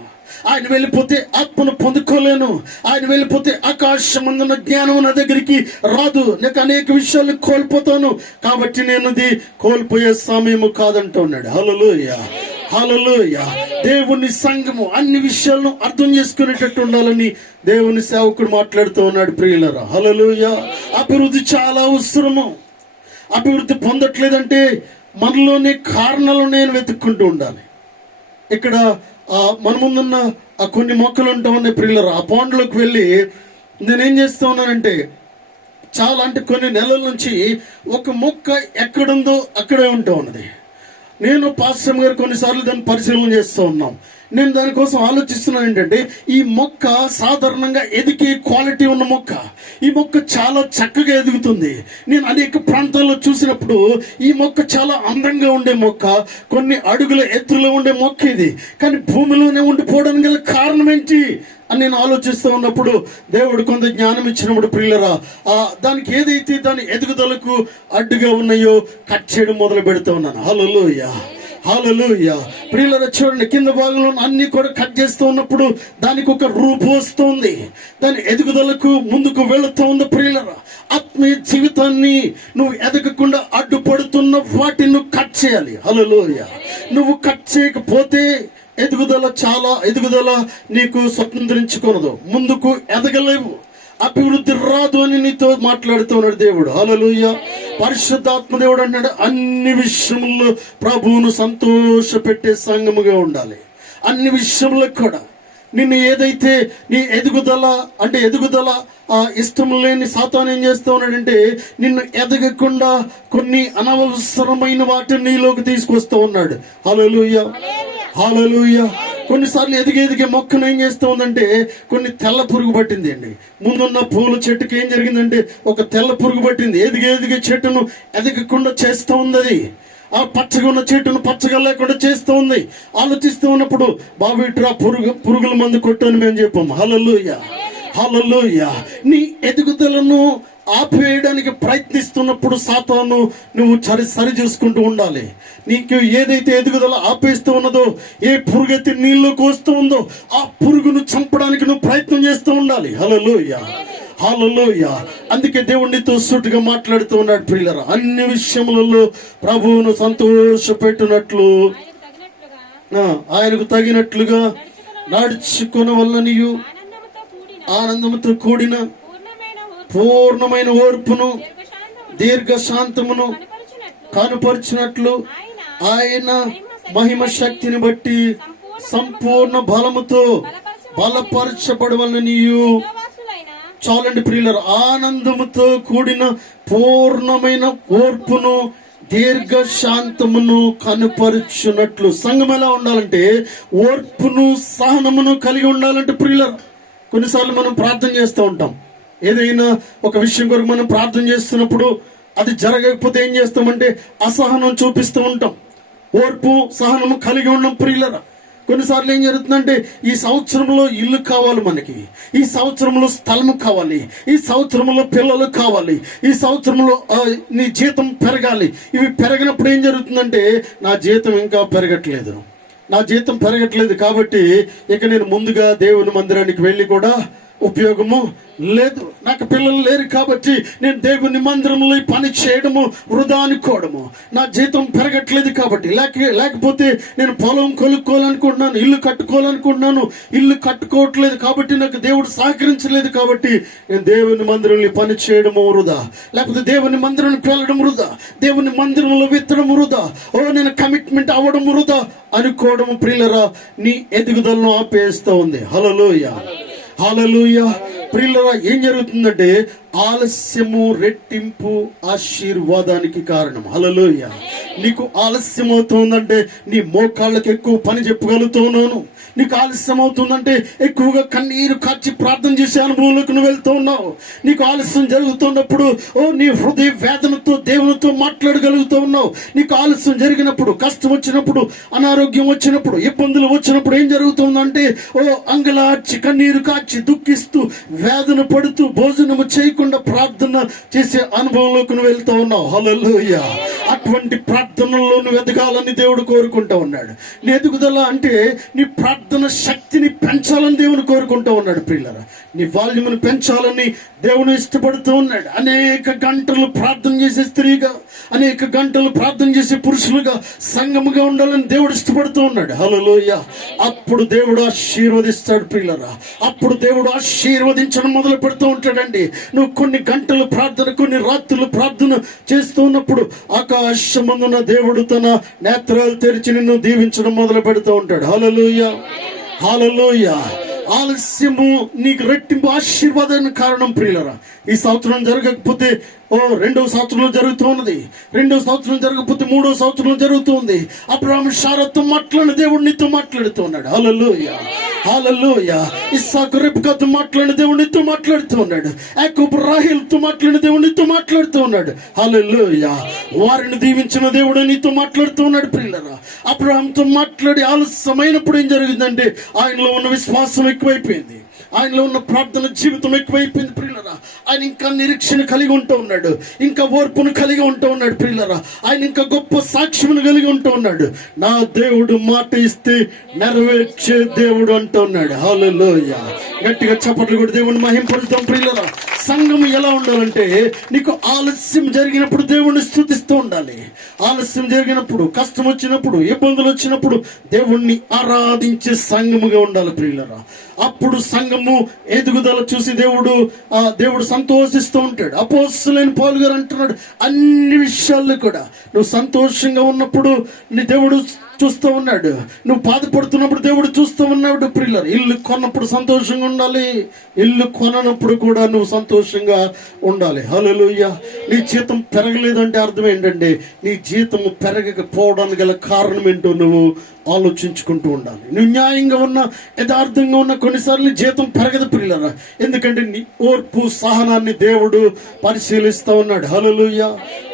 ఆయన వెళ్ళిపోతే ఆత్మను పొందుకోలేను, ఆయన వెళ్ళిపోతే ఆకాశమందున్న జ్ఞానం నా దగ్గరికి రాదు, నాకు అనేక విషయాలు కోల్పోతాను, కాబట్టి నేను ఇది కోల్పోయే సమయము కాదంటూ ఉన్నాడు. హల్లెలూయా. హల్లెలూయా. దేవుని సంఘము అన్ని విషయాలను అర్థం చేసుకునేటట్టు ఉండాలని దేవుని సేవకుడు మాట్లాడుతూ ఉన్నాడు. ప్రియులరా, హల్లెలూయా. అభివృద్ధి చాలా అవసరము. అభివృద్ధి పొందట్లేదంటే మనలోని కారణాలు నేను వెతుక్కుంటూ ఉండాలి. ఇక్కడ మన ముందున్న కొన్ని మొక్కలు ఉంటా ఉన్నాయి. ప్రియులరా, ఆ పాండ్లోకి వెళ్ళి నేనేం చేస్తూ ఉన్నానంటే, చాలా అంటే కొన్ని నెలల నుంచి ఒక మొక్క ఎక్కడుందో అక్కడే ఉంటా ఉన్నది. నేను పాస్టర్ గారు కొన్నిసార్లు దాన్ని పరిశీలన చేస్తూ ఉన్నాం. నేను దానికోసం ఆలోచిస్తున్నాను ఏంటంటే, ఈ మొక్క సాధారణంగా ఎదిగే క్వాలిటీ ఉన్న మొక్క. ఈ మొక్క చాలా చక్కగా ఎదుగుతుంది. నేను అనేక ప్రాంతాల్లో చూసినప్పుడు ఈ మొక్క చాలా అందంగా ఉండే మొక్క, కొన్ని అడుగుల ఎత్తులో ఉండే మొక్క ఇది. కానీ భూమిలోనే ఉండిపోవడానికి గల కారణం ఏంటి అని నేను ఆలోచిస్తూ ఉన్నప్పుడు దేవుడు కొంత జ్ఞానం ఇచ్చినప్పుడు, ప్రియులరా, దానికి ఏదైతే దాని ఎదుగుదలకు అడ్డుగా ఉన్నాయో కట్ చేయడం మొదలు పెడుతూ ఉన్నాను. హల్లెలూయా. హల్లెలూయా. ప్రియులరా, చూడండి, కింద భాగంలో అన్ని కూడా కట్ చేస్తూ ఉన్నప్పుడు దానికి ఒక రూపు వస్తుంది, దాని ఎదుగుదలకు ముందుకు వెళుతూ ఉంది. ప్రియులరా, ఆత్మీయ జీవితాన్ని నువ్వు ఎదగకుండా అడ్డుపడుతున్న వాటిని నువ్వు కట్ చేయాలి. హల్లెలూయా. నువ్వు కట్ చేయకపోతే ఎదుగుదల నీకు స్వతంత్రించుకొనదు, ముందుకు ఎదగలేవు, అభివృద్ధి రాదు అని నీతో మాట్లాడుతున్నాడు దేవుడు. హల్లెలూయా. పరిశుద్ధాత్మ దేవుడు అన్నాడు, అన్ని విషయముల్లో ప్రభువును సంతోష పెట్టే సంఘముగా ఉండాలి. అన్ని విషయంలో కూడా నిన్ను ఏదైతే నీ ఎదుగుదల ఇష్టం లేని సాతాను ఏం చేస్తూ ఉన్నాడంటే నిన్ను ఎదగకుండా కొన్ని అనవసరమైన వాటిని నీలోకి తీసుకొస్తూ ఉన్నాడు. హల్లెలూయా, హల్లెలూయా. కొన్నిసార్లు ఎదిగే మొక్కను ఏం చేస్తూ ఉందంటే కొన్ని తెల్ల పురుగు పట్టింది అండి. ముందున్న పూల చెట్టుకి ఏం జరిగిందంటే ఒక తెల్ల పురుగు పట్టింది. ఎదిగే చెట్టును ఎదగకుండా చేస్తూ ఉంది. అది ఆ పచ్చగా ఉన్న చెట్టును పచ్చగా లేకుండా చేస్తూ ఉంది. ఆలోచిస్తూ ఉన్నప్పుడు బాబు ఇట్రా పురుగుల మందు కొట్టని మేము చెప్పాము. హల్లెలూయా, హల్లెలూయా. నీ ఎదుగుదలను ఆపివేయడానికి ప్రయత్నిస్తున్నప్పుడు సాతాను నువ్వు సరి చూసుకుంటూ ఉండాలి. నీకు ఏదైతే ఎదుగుదల ఆపేస్తూ ఉన్నదో, ఏ పురుగైతే నీళ్ళలోకి వస్తూ ఉందో ఆ పురుగును చంపడానికి నువ్వు ప్రయత్నం చేస్తూ ఉండాలి. హల్లెలూయా, హల్లెలూయా. అందుకే దేవుడు నీతో సూటిగా మాట్లాడుతూ ఉన్నాడు. ప్రియులారా, అన్ని విషయములలో ప్రభువును సంతోషపెట్టునట్లు ఆయనకు తగినట్లుగా నడుచుకున్న వల్ల నీయు ఆనందముతో కూడిన పూర్ణమైన ఓర్పును దీర్ఘశాంతమును కనుపరిచినట్లు ఆయన మహిమ శక్తిని బట్టి సంపూర్ణ బలముతో బలపరచబడవలన నీయు. చాలండి ప్రియులారా, ఆనందముతో కూడిన పూర్ణమైన ఓర్పును దీర్ఘశాంతమును కనుపరుచున్నట్లు. సంఘం ఎలా ఉండాలంటే ఓర్పును సహనమును కలిగి ఉండాలంటే ప్రియులారా, కొన్నిసార్లు మనం ప్రార్థన చేస్తూ ఉంటాం. ఏదైనా ఒక విషయం కొరకు మనం ప్రార్థన చేస్తున్నప్పుడు అది జరగకపోతే ఏం చేస్తామంటే అసహనం చూపిస్తూ ఉంటాం. ఓర్పు సహనము కలిగి ఉన్నాం ప్రియులారా. కొన్నిసార్లు ఏం జరుగుతుందంటే ఈ సంవత్సరంలో ఇల్లు కావాలి, మనకి ఈ సంవత్సరంలో స్థలము కావాలి, ఈ సంవత్సరంలో పిల్లలు కావాలి, ఈ సంవత్సరంలో నీ జీతం పెరగాలి. ఇవి పెరగనప్పుడు ఏం జరుగుతుందంటే నా జీతం ఇంకా పెరగట్లేదు కాబట్టి ఇక నేను ముందుగా దేవుని మందిరానికి వెళ్ళి కూడా ఉపయోగము లేదు. నాకు పిల్లలు లేరు కాబట్టి నేను దేవుని మందిరంలో పని చేయడము వృధా అనుకోవడము. నా జీతం పెరగట్లేదు కాబట్టి, లేకపోతే నేను పొలం కొనుక్కోవాలనుకుంటున్నాను, ఇల్లు కట్టుకోవాలనుకుంటున్నాను, ఇల్లు కట్టుకోవట్లేదు కాబట్టి నాకు దేవుడు సహకరించలేదు కాబట్టి నేను దేవుని మందిరంలో పని చేయడము వృధా, లేకపోతే దేవుని మందిరానికి వెళ్ళడం వృధా, దేవుని మందిరంలో విత్తడం వృధా, నేను కమిట్మెంట్ అవ్వడం వృధా అనుకోవడం ప్రియులరా నీ ఎదుగుదలను ఆపేస్తూ ఉంది. హల్లెలూయా, హల్లెలూయా. ప్రియులారా, ఏం జరుగుతుందంటే ఆలస్యము రెట్టింపు ఆశీర్వాదానికి కారణం. హల్లెలూయా. నీకు ఆలస్యం అవుతుందంటే నీ మోకాళ్ళకి ఎక్కువ పని చెప్పగలుగుతున్నాను. నీకు ఆలస్యం అవుతుందంటే ఎక్కువగా కన్నీరు కార్చి ప్రార్థన చేసే అనుభవంలోకి నువ్వు వెళ్తూ ఉన్నావు. నీకు ఆలస్యం జరుగుతున్నప్పుడు నీ హృదయ వేదనతో దేవునితో మాట్లాడగలుగుతూ ఉన్నావు. నీకు ఆలస్యం జరిగినప్పుడు, కష్టం వచ్చినప్పుడు, అనారోగ్యం వచ్చినప్పుడు, ఇబ్బందులు వచ్చినప్పుడు ఏం జరుగుతుందంటే అంగలార్చి కన్నీరు కార్చి దుఃఖిస్తూ వేదన పడుతూ భోజనము చేయకుండా ప్రార్థన చేసే అనుభవంలోకి నువ్వు వెళ్తూ ఉన్నావు. హల్లెలూయా. అటువంటి ప్రార్థనలో నువ్వు ఎదగాలని దేవుడు కోరుకుంటూ ఉన్నాడు. నీ ఎదుగుదల అంటే నీ ప్రార్థన శక్తిని పెంచాలని దేవుని కోరుకుంటూ ఉన్నాడు. ప్రియులారా, నీ వాల్యూమ్ని పెంచాలని దేవుని ఇష్టపడుతూ ఉన్నాడు. అనేక గంటలు ప్రార్థన చేసే స్త్రీగా, అనేక గంటలు ప్రార్థన చేసే పురుషులుగా, సంఘముగా ఉండాలని దేవుడు ఇష్టపడుతూ ఉన్నాడు. హల్లెలూయా. అప్పుడు దేవుడు ఆశీర్వదిస్తాడు ప్రియులారా. అప్పుడు దేవుడు ఆశీర్వదించడం మొదలు పెడుతూ ఉంటాడండి. నువ్వు కొన్ని గంటలు ప్రార్థన, కొన్ని రాత్రులు ప్రార్థన చేస్తూ ఉన్నప్పుడు ఆకాశమందున దేవుడు తన నేత్రాలు తెరిచి నిన్ను దీవించడం మొదలు పెడుతూ ఉంటాడు. హల్లెలూయా, హల్లెలూయా. ఆలస్యము నీకు రెట్టింపు ఆశీర్వాదానికి కారణం ప్రియులరా. ఈ సంవత్సరం జరగకపోతే రెండవ సంవత్సరంలో జరుగుతూ ఉన్నది, రెండవ సంవత్సరం జరగకపోతే మూడో సంవత్సరంలో జరుగుతుంది. అబ్రాహాము శారాతో మాట్లాడిన దేవుడు నీతో మాట్లాడుతూ ఉన్నాడు. హల్లెలూయా, హల్లెలూయా. ఇస్సాకు రెబెకాతో మాట్లాడిన దేవుడు నీతో మాట్లాడుతూ ఉన్నాడు. యాకోబు రాహేలుతో మాట్లాడిన దేవుడు నీతో మాట్లాడుతూ ఉన్నాడు. హల్లెలూయా. వారిని దీవించిన దేవుడు నీతో మాట్లాడుతూ ఉన్నాడు ప్రియులరా. అబ్రాహాముతో మాట్లాడి ఆలస్యమైనప్పుడు ఏం జరిగిందంటే ఆయనలో ఉన్న విశ్వాసం ఎక్కువైపోయింది. ఆయనలో ఉన్న ప్రార్థన జీవితం ఎక్కువైపోయింది ప్రియులరా. ఆయన ఇంకా నిరీక్షణ కలిగి ఉంటూ ఉన్నాడు, ఇంకా ఓర్పును కలిగి ఉంటూ ఉన్నాడు ప్రియులరా. ఆయన ఇంకా గొప్ప సాక్ష్యమును కలిగి ఉంటూ ఉన్నాడు. నా దేవుడు మాట ఇస్తే నెరవేర్చే దేవుడు అంటూ ఉన్నాడు. హల్లెలూయా. గట్టిగా చప్పట్లు కూడా దేవుని మహింపరుద్దాం ప్రియులరా. సంఘం ఎలా ఉండాలంటే, నీకు ఆలస్యం జరిగినప్పుడు దేవుణ్ణి స్తుతిస్తూ ఉండాలి. ఆలస్యం జరిగినప్పుడు, కష్టం వచ్చినప్పుడు, ఇబ్బందులు వచ్చినప్పుడు దేవుణ్ణి ఆరాధించే సంఘముగా ఉండాలి ప్రియులరా. అప్పుడు సంఘము ఎదుగుదల చూసి దేవుడు సంతోషిస్తూ ఉంటాడు. అపోస్తలుడైన పౌలు గారు అంటున్నాడు, అన్ని విషయాల్లో కూడా నువ్వు సంతోషంగా ఉన్నప్పుడు నీ దేవుడు చూస్తూ ఉన్నాడు, నువ్వు బాధపడుతున్నప్పుడు దేవుడు చూస్తూ ఉన్నాడు ప్రియులరా. ఇల్లు కొన్నప్పుడు సంతోషంగా ఉండాలి, ఇల్లు కొననప్పుడు కూడా నువ్వు సంతోషంగా ఉండాలి. హల్లెలూయా. నీ జీతం పెరగలేదంటే అర్థం ఏంటంటే, నీ జీతం పెరగకపోవడానికి గల కారణం ఏంటో నువ్వు ఆలోచించుకుంటూ ఉండాలి. నువ్వు న్యాయంగా ఉన్నా, యథార్థంగా ఉన్నా కొన్నిసార్లు జీతం పెరగదు ప్రియులరా. ఎందుకంటే నీ ఓర్పు సహనాన్ని దేవుడు పరిశీలిస్తూ ఉన్నాడు. హల్లెలూయా.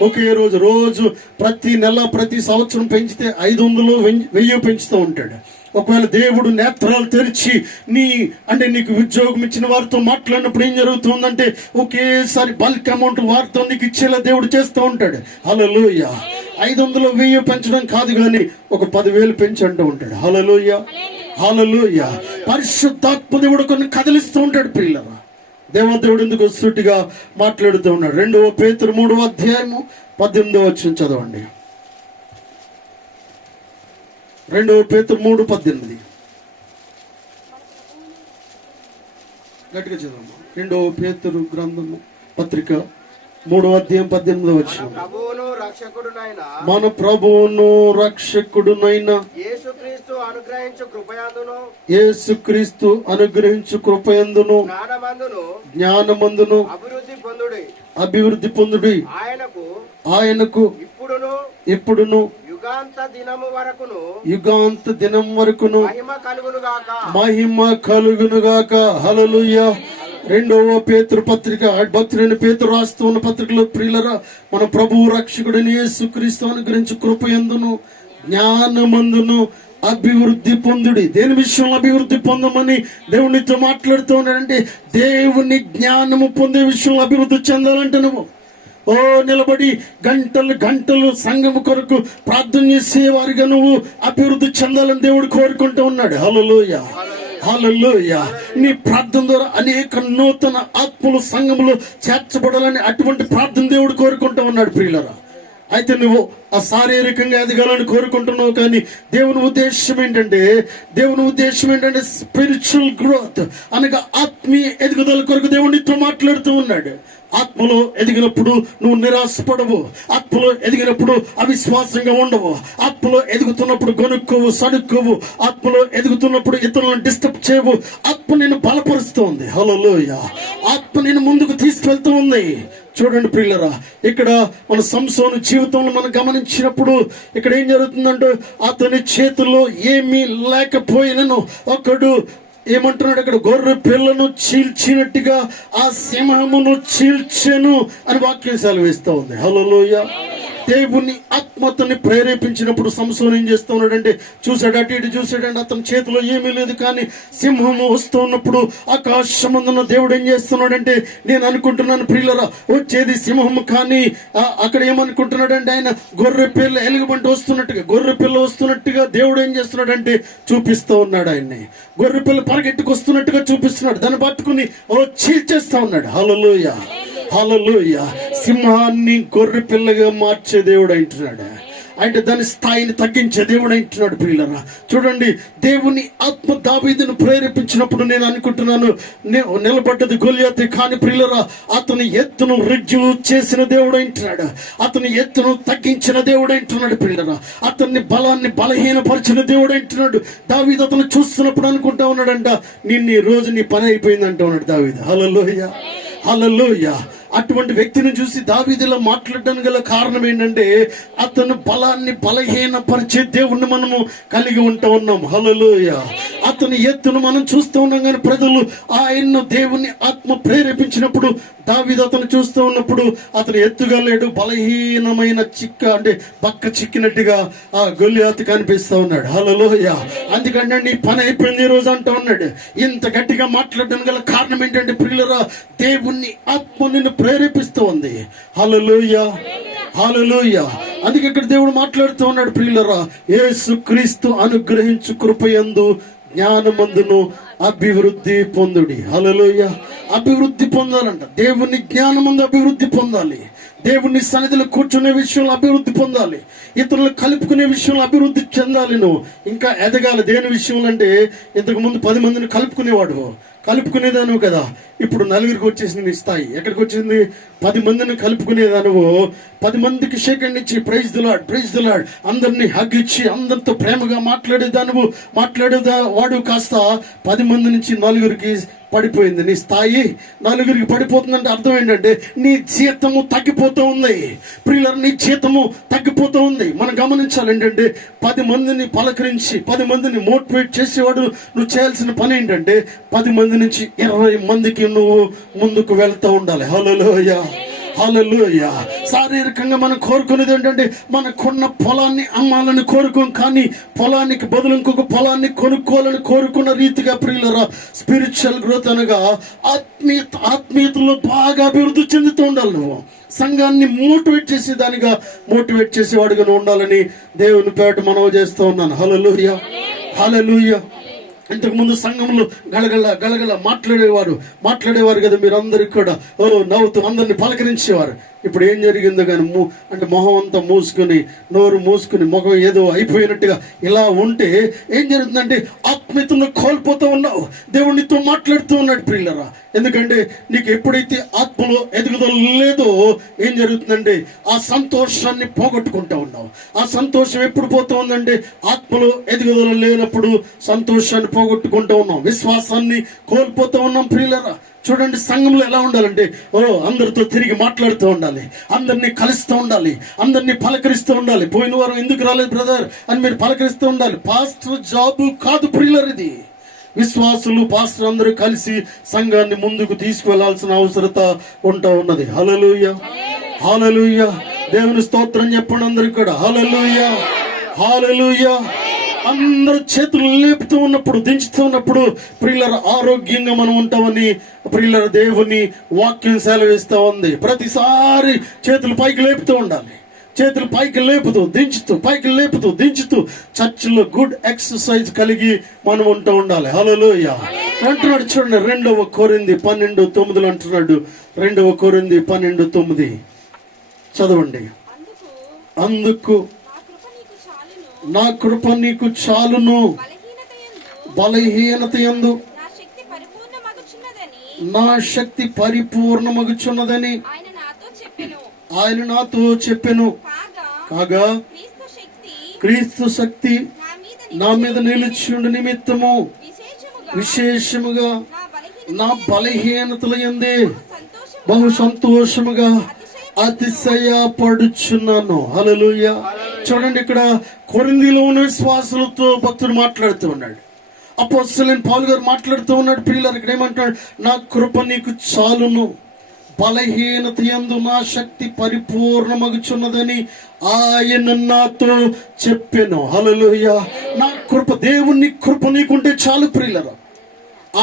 ఒకే రోజు ప్రతి నెల ప్రతి సంవత్సరం పెంచితే 500 1000 పెంచుతూ ఉంటాడు. ఒకవేళ దేవుడు నేత్రాలు తెరిచి నీకు ఉద్యోగం ఇచ్చిన వారితో మాట్లాడినప్పుడు ఏం జరుగుతుందంటే, ఒకేసారి బల్క్ అమౌంట్ వారితో నీకు ఇచ్చేలా దేవుడు చేస్తూ ఉంటాడు. హల్లెలూయా. 500 1000 పెంచడం కాదు కానీ ఒక 10,000 పెంచి అంటూ ఉంటాడు. హల్లెలూయా. హల్లెలూయా. పరిశుద్ధాత్మ దేవుడు కొన్ని కదిలిస్తూ ఉంటాడు ప్రియులరా. దేవదేవుడు ఎందుకు సూటిగా మాట్లాడుతూ ఉన్నాడు. 2 పేతురు 3వ అధ్యాయము 18వ వచనం చదవండి. 2 పేతురు 3:18 గట్టిగా చదవమ్మా. 2 పేతురు గ్రంథము పత్రిక 3వ అధ్యాయం 18వ వచనం. మన ప్రభువును రక్షకుడునైన యేసుక్రీస్తు అనుగ్రహించు కృపయందును జ్ఞానమందును అభివృద్ధి పొందుడి. ఆయనకు ఇప్పుడును యుగాంత దినం వరకును మహిమ కలుగునుగాక. హల్లెలూయా. 2వ పేతురు పత్రిక, భక్తుడైన పేతురు రాస్తూ ఉన్న పత్రికలో ప్రియులరా, మన ప్రభువు రక్షకుడైన యేసుక్రీస్తు అనుగ్రహించు కృపయందును జ్ఞానమందును అభివృద్ధి పొందుడి. దేని విషయంలో అభివృద్ధి పొందమని దేవునితో మాట్లాడుతూ ఉన్నాడంటే, దేవుని జ్ఞానము పొందే విషయంలో అభివృద్ధి చెందాలంటే నువ్వు నిలబడి గంటలు సంఘము కొరకు ప్రార్థన చేసేవారిగా నువ్వు అభివృద్ధి చెందాలని దేవుడు కోరుకుంటూ ఉన్నాడు. హల్లెలూయా. హల్లెలూయా. నీ ప్రార్థన ద్వారా అనేక నూతన ఆత్మలు సంఘములో చేర్చబడాలని అటువంటి ప్రార్థన దేవుడు కోరుకుంటూ ఉన్నాడు ప్రియులరా. అయితే నువ్వు ఆ శారీరకంగా ఎదగాలని కోరుకుంటున్నావు, కానీ దేవుని ఉద్దేశం ఏంటంటే స్పిరిచువల్ గ్రోత్ అనగా ఆత్మీయ ఎదుగుదల కొరకు దేవునితో మాట్లాడుతూ ఉన్నాడు. ఆత్మలో ఎదిగినప్పుడు నువ్వు నిరాశపడవు, ఆత్మలో ఎదిగినప్పుడు అవిశ్వాసంగా ఉండవు, ఆత్మలో ఎదుగుతున్నప్పుడు గొనుక్కోవు, సడుక్కోవు, ఆత్మలో ఎదుగుతున్నప్పుడు ఇతరులను డిస్టర్బ్ చేయవు. ఆత్మ నేను బలపరుస్తుంది. హల్లెలూయా. ఆత్మ నేను ముందుకు తీసుకెళ్తూ ఉంది. చూడండి ప్రియులరా, ఇక్కడ మన సంసోను జీవితంలో మనం గమనించినప్పుడు ఇక్కడ ఏం జరుగుతుందంటే, అతని చేతుల్లో ఏమీ లేకపోయినను ఒకడు ఏమంటున్నాడు, అక్కడ గొర్రె పిల్లను చీల్చినట్టుగా ఆ సింహమును చీల్చెను అని వాక్యం సెలవిస్తూ ఉంది. హల్లెలూయా. దేవుని ఆత్మతని ప్రేరేపించినప్పుడు సంసోను ఏం చేస్తూ ఉన్నాడంటే, చూశాడు, అటు ఇటు చూశాడంటే అతని చేతిలో ఏమీ లేదు, కానీ సింహము వస్తూ ఉన్నప్పుడు ఆకాశమందున దేవుడు ఏం చేస్తున్నాడంటే, నేను అనుకుంటున్నాను ప్రియులరా, వచ్చేది సింహము కానీ అక్కడ ఏమనుకుంటున్నాడంటే, ఆయన గొర్రె పిల్ల ఎలుగుబంటి వస్తున్నట్టుగా దేవుడు ఏం చేస్తున్నాడంటే చూపిస్తూ ఉన్నాడు. ఆయన్ని గొర్రె పిల్ల పరిగెట్టుకు వస్తున్నట్టుగా చూపిస్తున్నాడు. దాన్ని పట్టుకుని చీల్చేస్తా ఉన్నాడు. హల్లెలూయా. హల్లెలూయా. సింహాన్ని గొర్రె పిల్లగా మార్చే దేవుడు అంటున్నాడు. అంటే దాని స్థాయిని తగ్గించే దేవుడు అంటున్నాడు ప్రియులరా. చూడండి, దేవుని ఆత్మ దావీదును ప్రేరేపించినప్పుడు నేను అనుకుంటున్నాను, నిలబడ్డది గొలియాతు కానీ ప్రియులరా, అతని ఎత్తును రిడ్యూస్ చేసిన దేవుడు అంటున్నాడు, అతని ఎత్తును తగ్గించిన దేవుడు అంటున్నాడు ప్రియులరా, అతన్ని బలాన్ని బలహీనపరిచిన దేవుడు అంటున్నాడు. దావీదు అతను చూస్తున్నప్పుడు అనుకుంటా ఉన్నాడంట, ఈ రోజు నీ పని అయిపోయింది అంటూ ఉన్నాడు దావీదు. హల్లెలూయా. హల్లెలూయా. అటువంటి వ్యక్తిని చూసి దావీదులా మాట్లాడడానికి గల కారణం ఏంటంటే, అతను బలాన్ని బలహీనపరిచే దేవుణ్ణి మనము కలిగి ఉంటా ఉన్నాం. హల్లెలూయా. అతని ఎత్తును మనం చూస్తూ ఉన్నాం. కానీ ప్రజలు ఆయన్ను దేవుని ఆత్మ ప్రేరేపించినప్పుడు దావీదు అతను చూస్తూ ఉన్నప్పుడు అతను ఎత్తుగా లేడు, బలహీనమైన బక్క చిక్కినట్టుగా ఆ గొల్లియాతు కనిపిస్తూ ఉన్నాడు. హల్లెలూయా. అందుకంటే నీ పని అయిపోయింది ఈ రోజు అంటూ ఉన్నాడు. ఇంత గట్టిగా మాట్లాడడానికి గల కారణం ఏంటంటే ప్రియులరా, దేవుని ఆత్మ నిన్ను ప్రేరేపిస్తూ ఉంది. హల్లెలూయా, హల్లెలూయా. అందుకే ఇక్కడ దేవుడు మాట్లాడుతూ ఉన్నాడు ప్రియులరా, యేసుక్రీస్తు అనుగ్రహించు కృపయందు జ్ఞానమందును అభివృద్ధి పొందుడి. హల్లెలూయా. అభివృద్ధి పొందాలంట. దేవుని జ్ఞానమందు అభివృద్ధి పొందాలి. దేవుని సన్నిధిలో కూర్చునే విషయంలో అభివృద్ధి పొందాలి. ఇతరులు కలుపుకునే విషయంలో అభివృద్ధి చెందాలి. నువ్వు ఇంకా ఎదగాలి. దేని విషయంలో అంటే, ఇంతకు ముందు 10 మందిని కలుపుకునేదాను కదా, ఇప్పుడు 4కి వచ్చేసింది నీ స్థాయి. ఎక్కడికి వచ్చింది? 10 మందిని కలుపుకునేదానువు. 10 మందికి షేక్ హ్యాండ్ ఇచ్చి ప్రైజ్ ది లార్డ్ అందరినీ హగ్ ఇచ్చి అందరితో ప్రేమగా వాడు కాస్త 10 మంది నుంచి 4కి పడిపోయింది. నీ స్థాయి 4కి పడిపోతుందంటే అర్థం ఏంటంటే నీ జీతము తగ్గిపోతూ ఉంది. ప్రియులారా, నీ జీతము తగ్గిపోతూ ఉంది. మనం గమనించాలి ఏంటంటే, 10 మందిని పలకరించి 10 మందిని మోటివేట్ చేసేవాడు నువ్వు చేయాల్సిన పని ఏంటంటే 10 మంది నుంచి 20 మందికి నువ్వు ముందుకు వెళ్తూ ఉండాలి. హల్లెలూయా, హల్లెలూయా. శారీరకంగా మనం కోరుకునేది ఏంటంటే మనకున్న పొలాన్ని అమ్మాలని కోరుకోం, కానీ పొలానికి బదులు ఇంకొక పొలాన్ని కొనుక్కోవాలని కోరుకున్న రీతిగా ప్రియులరా, స్పిరిచువల్ గ్రోత్ అనగా ఆత్మీయతలో బాగా అభివృద్ధి చెందుతూ ఉండాలి. నువ్వు సంఘాన్ని మోటివేట్ చేసేవాడుగా నువ్వు ఉండాలని దేవుని పేట మనవి చేస్తూ ఉన్నాను. హల్లెలూయా, హల్లెలూయా. ఇంతకు ముందు సంఘంలో గలగల మాట్లాడేవారు కదా మీరందరికి కూడా. నవ్వుతూ అందరిని పలకరించేవారు. ఇప్పుడు ఏం జరిగిందో కానీ అంటే మొహం అంతా మూసుకుని, నోరు మూసుకుని, ముఖం ఏదో అయిపోయినట్టుగా ఇలా ఉంటే ఏం జరుగుతుందంటే ఆత్మీయతను కోల్పోతూ ఉన్నావు. దేవుడు నీతో మాట్లాడుతూ ఉన్నాడు ప్రియులరా. ఎందుకంటే నీకు ఎప్పుడైతే ఆత్మలో ఎదుగుదల లేదో ఏం జరుగుతుందంటే ఆ సంతోషాన్ని పోగొట్టుకుంటూ ఉన్నావు. ఆ సంతోషం ఎప్పుడు పోతూ ఉందంటే ఆత్మలో ఎదుగుదల లేనప్పుడు సంతోషాన్ని పోగొట్టుకుంటూ ఉన్నాం, విశ్వాసాన్ని కోల్పోతూ ఉన్నాం ప్రియులరా. చూడండి, సంఘంలో ఎలా ఉండాలంటే అందరితో తిరిగి మాట్లాడుతూ ఉండాలి, అందరినీ కలుస్తూ ఉండాలి, అందరినీ పలకరిస్తూ ఉండాలి. పోయిన వారం ఎందుకు రాలేదు బ్రదర్ అని మీరు పలకరిస్తూ ఉండాలి. పాస్టర్ జాబు కాదు ప్రియులర్, ఇది విశ్వాసులు పాస్టర్ అందరూ కలిసి సంఘాన్ని ముందుకు తీసుకువెళ్లాల్సిన అవసరత ఉంటా ఉన్నది. హల్లెలూయా, హల్లెలూయా. దేవుని స్తోత్రం చెప్పండి అందరికి కూడా. హల్లెలూయా, హల్లెలూయా. అందరూ చేతులు లేపుతూ ఉన్నప్పుడు, దించుతూ ఉన్నప్పుడు ప్రియులర ఆరోగ్యంగా మనం ఉంటామని ప్రియులర దేవుని వాక్యం సెలవిస్తూ ఉంది. ప్రతిసారి చేతులు పైకి లేపుతూ ఉండాలి. చేతులు పైకి లేపుతూ దించుతూ, పైకి లేపుతూ దించుతూ చర్చిలో గుడ్ ఎక్సర్సైజ్ కలిగి మనం ఉంటూ ఉండాలి. హల్లెలూయా అంటున్నాడు. చూడండి, 2 కొరింథీ 12:9 అంటున్నాడు. 2 కొరింథీ 12:9 చదవండి. అందుకు నా కృప నీకు చాలును, బలహీనత యందు నా శక్తి పరిపూర్ణమగుచున్నదని ఆయన నాతో చెప్పెను. కాగా క్రీస్తు శక్తి నా మీద నిలిచిండు నిమిత్తము విశేషముగా నా బలహీనతల యందే బహు సంతోషముగా అతిశయపడుచున్నాను. హల్లెలూయా. చూడండి, ఇక్కడ కొరింథీలో ఉన్న విశ్వాసులతో భక్తుడు మాట్లాడుతూ ఉన్నాడు. అపోస్తలుడైన పౌలు గారు మాట్లాడుతూ ఉన్నాడు. ప్రియులారా, ఇక్కడ ఏమంటాడు? నా కృప నీకు చాలును, బలహీనత యందు నా శక్తి పరిపూర్ణమగుచున్నదని ఆయన నాతో చెప్పెను. హల్లెలూయా. నా కృప, దేవుని కృప నీకుంటే చాలు ప్రియులారా.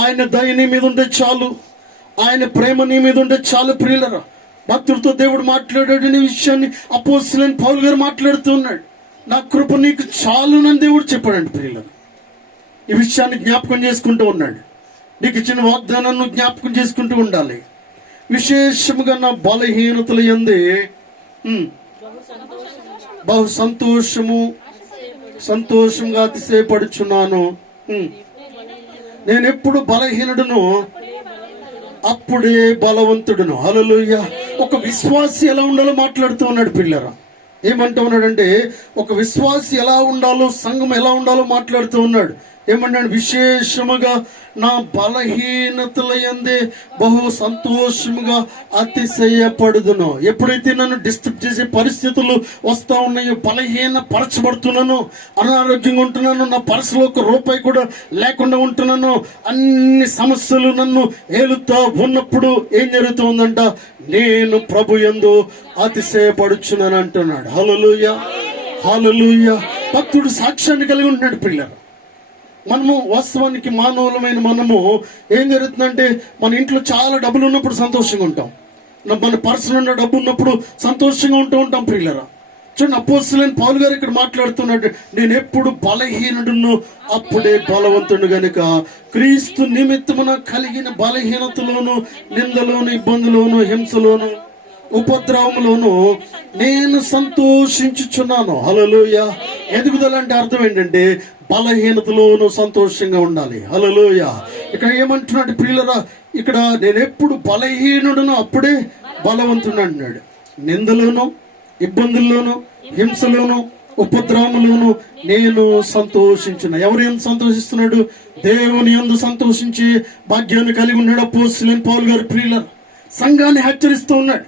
ఆయన దయ నీ మీద ఉంటే చాలు, ఆయన ప్రేమ నీ మీద ఉంటే చాలు ప్రియులారా. భక్తులతో దేవుడు మాట్లాడాడనే విషయాన్ని అపోస్తలుడైన పౌలు గారు మాట్లాడుతూ ఉన్నాడు. నా కృప నీకు చాలునని దేవుడు చెప్పాడండి ప్రియులారా. ఈ విషయాన్ని జ్ఞాపకం చేసుకుంటూ ఉన్నాడు. నీకు ఇచ్చిన వాగ్దానాన్ని జ్ఞాపకం చేసుకుంటూ ఉండాలి. విశేషముగా నా బలహీనతల యందే బహు సంతోషంగా అతిశయపడుచున్నాను. నేను ఎప్పుడు బలహీనుడును అప్పుడే బలవంతుడును. హల్లెలూయా. ఒక విశ్వాసి ఎలా ఉండాలో మాట్లాడుతూ ఉన్నాడు పిల్లరా. ఏమంటూ ఉన్నాడంటే ఒక విశ్వాసి ఎలా ఉండాలో, సంఘం ఎలా ఉండాలో మాట్లాడుతూ ఉన్నాడు. ఏమన్నాడు? విశేషముగా నా బలహీనతల యందే బహు సంతోషముగా అతిశయపడుదును. ఎప్పుడైతే నన్ను డిస్టర్బ్ చేసే పరిస్థితులు వస్తా ఉన్నాయో, బలహీన పరచబడుతున్నాను, అనారోగ్యంగా ఉంటున్నాను, నా పర్సులో ₹1 కూడా లేకుండా ఉంటున్నాను, అన్ని సమస్యలు నన్ను ఏలుతా ఉన్నప్పుడు ఏం జరుగుతుందంట? నేను ప్రభు యందు అతిశయపడుచున్నాను అంటున్నాడు. హల్లెలూయా, హల్లెలూయా. భక్తుడు సాక్ష్యాన్ని కలిగి ఉంటున్నాడు. పిల్లలు, మనము వాస్తవానికి మానవులమైన మనము ఏం జరుగుతుందంటే, మన ఇంట్లో చాలా డబ్బులు ఉన్నప్పుడు సంతోషంగా ఉంటాం, మన పర్సులో ఉన్న డబ్బు ఉన్నప్పుడు సంతోషంగా ఉంటాం. ప్రియులరా, చూడండి, అపోస్తలుడైన పౌలు గారు ఇక్కడ మాట్లాడుతున్నాడు, నేను ఎప్పుడు బలహీనుడును అప్పుడే బలవంతుడు గనుక క్రీస్తు నిమిత్తమున కలిగిన బలహీనతలోను, నిందలోను, ఇబ్బందులోను, హింసలోను, ఉపద్రవములోను నేను సంతోషించుచున్నాను. హల్లెలూయా. ఎదుగుదల అంటే అర్థం ఏంటంటే బలహీనతలోను సంతోషంగా ఉండాలి. హల్లెలూయా. ఇక్కడ ఏమంటున్నాడు ప్రియులరా? ఇక్కడ నేను ఎప్పుడు బలహీనుడును అప్పుడే బలవంతుడు అంటున్నాడు. నిందలోను, ఇబ్బందుల్లోను, హింసలోను, ఉపద్రవములోను నేను సంతోషించున్నా. ఎవరు ఎంత సంతోషిస్తున్నాడు? దేవుని యందు సంతోషించి భాగ్యాన్ని కలిగి ఉన్నాడు అపోస్తలుడైన పౌలు గారు. ప్రియులరా, సంఘాన్ని హెచ్చరిస్తూ ఉన్నాడు.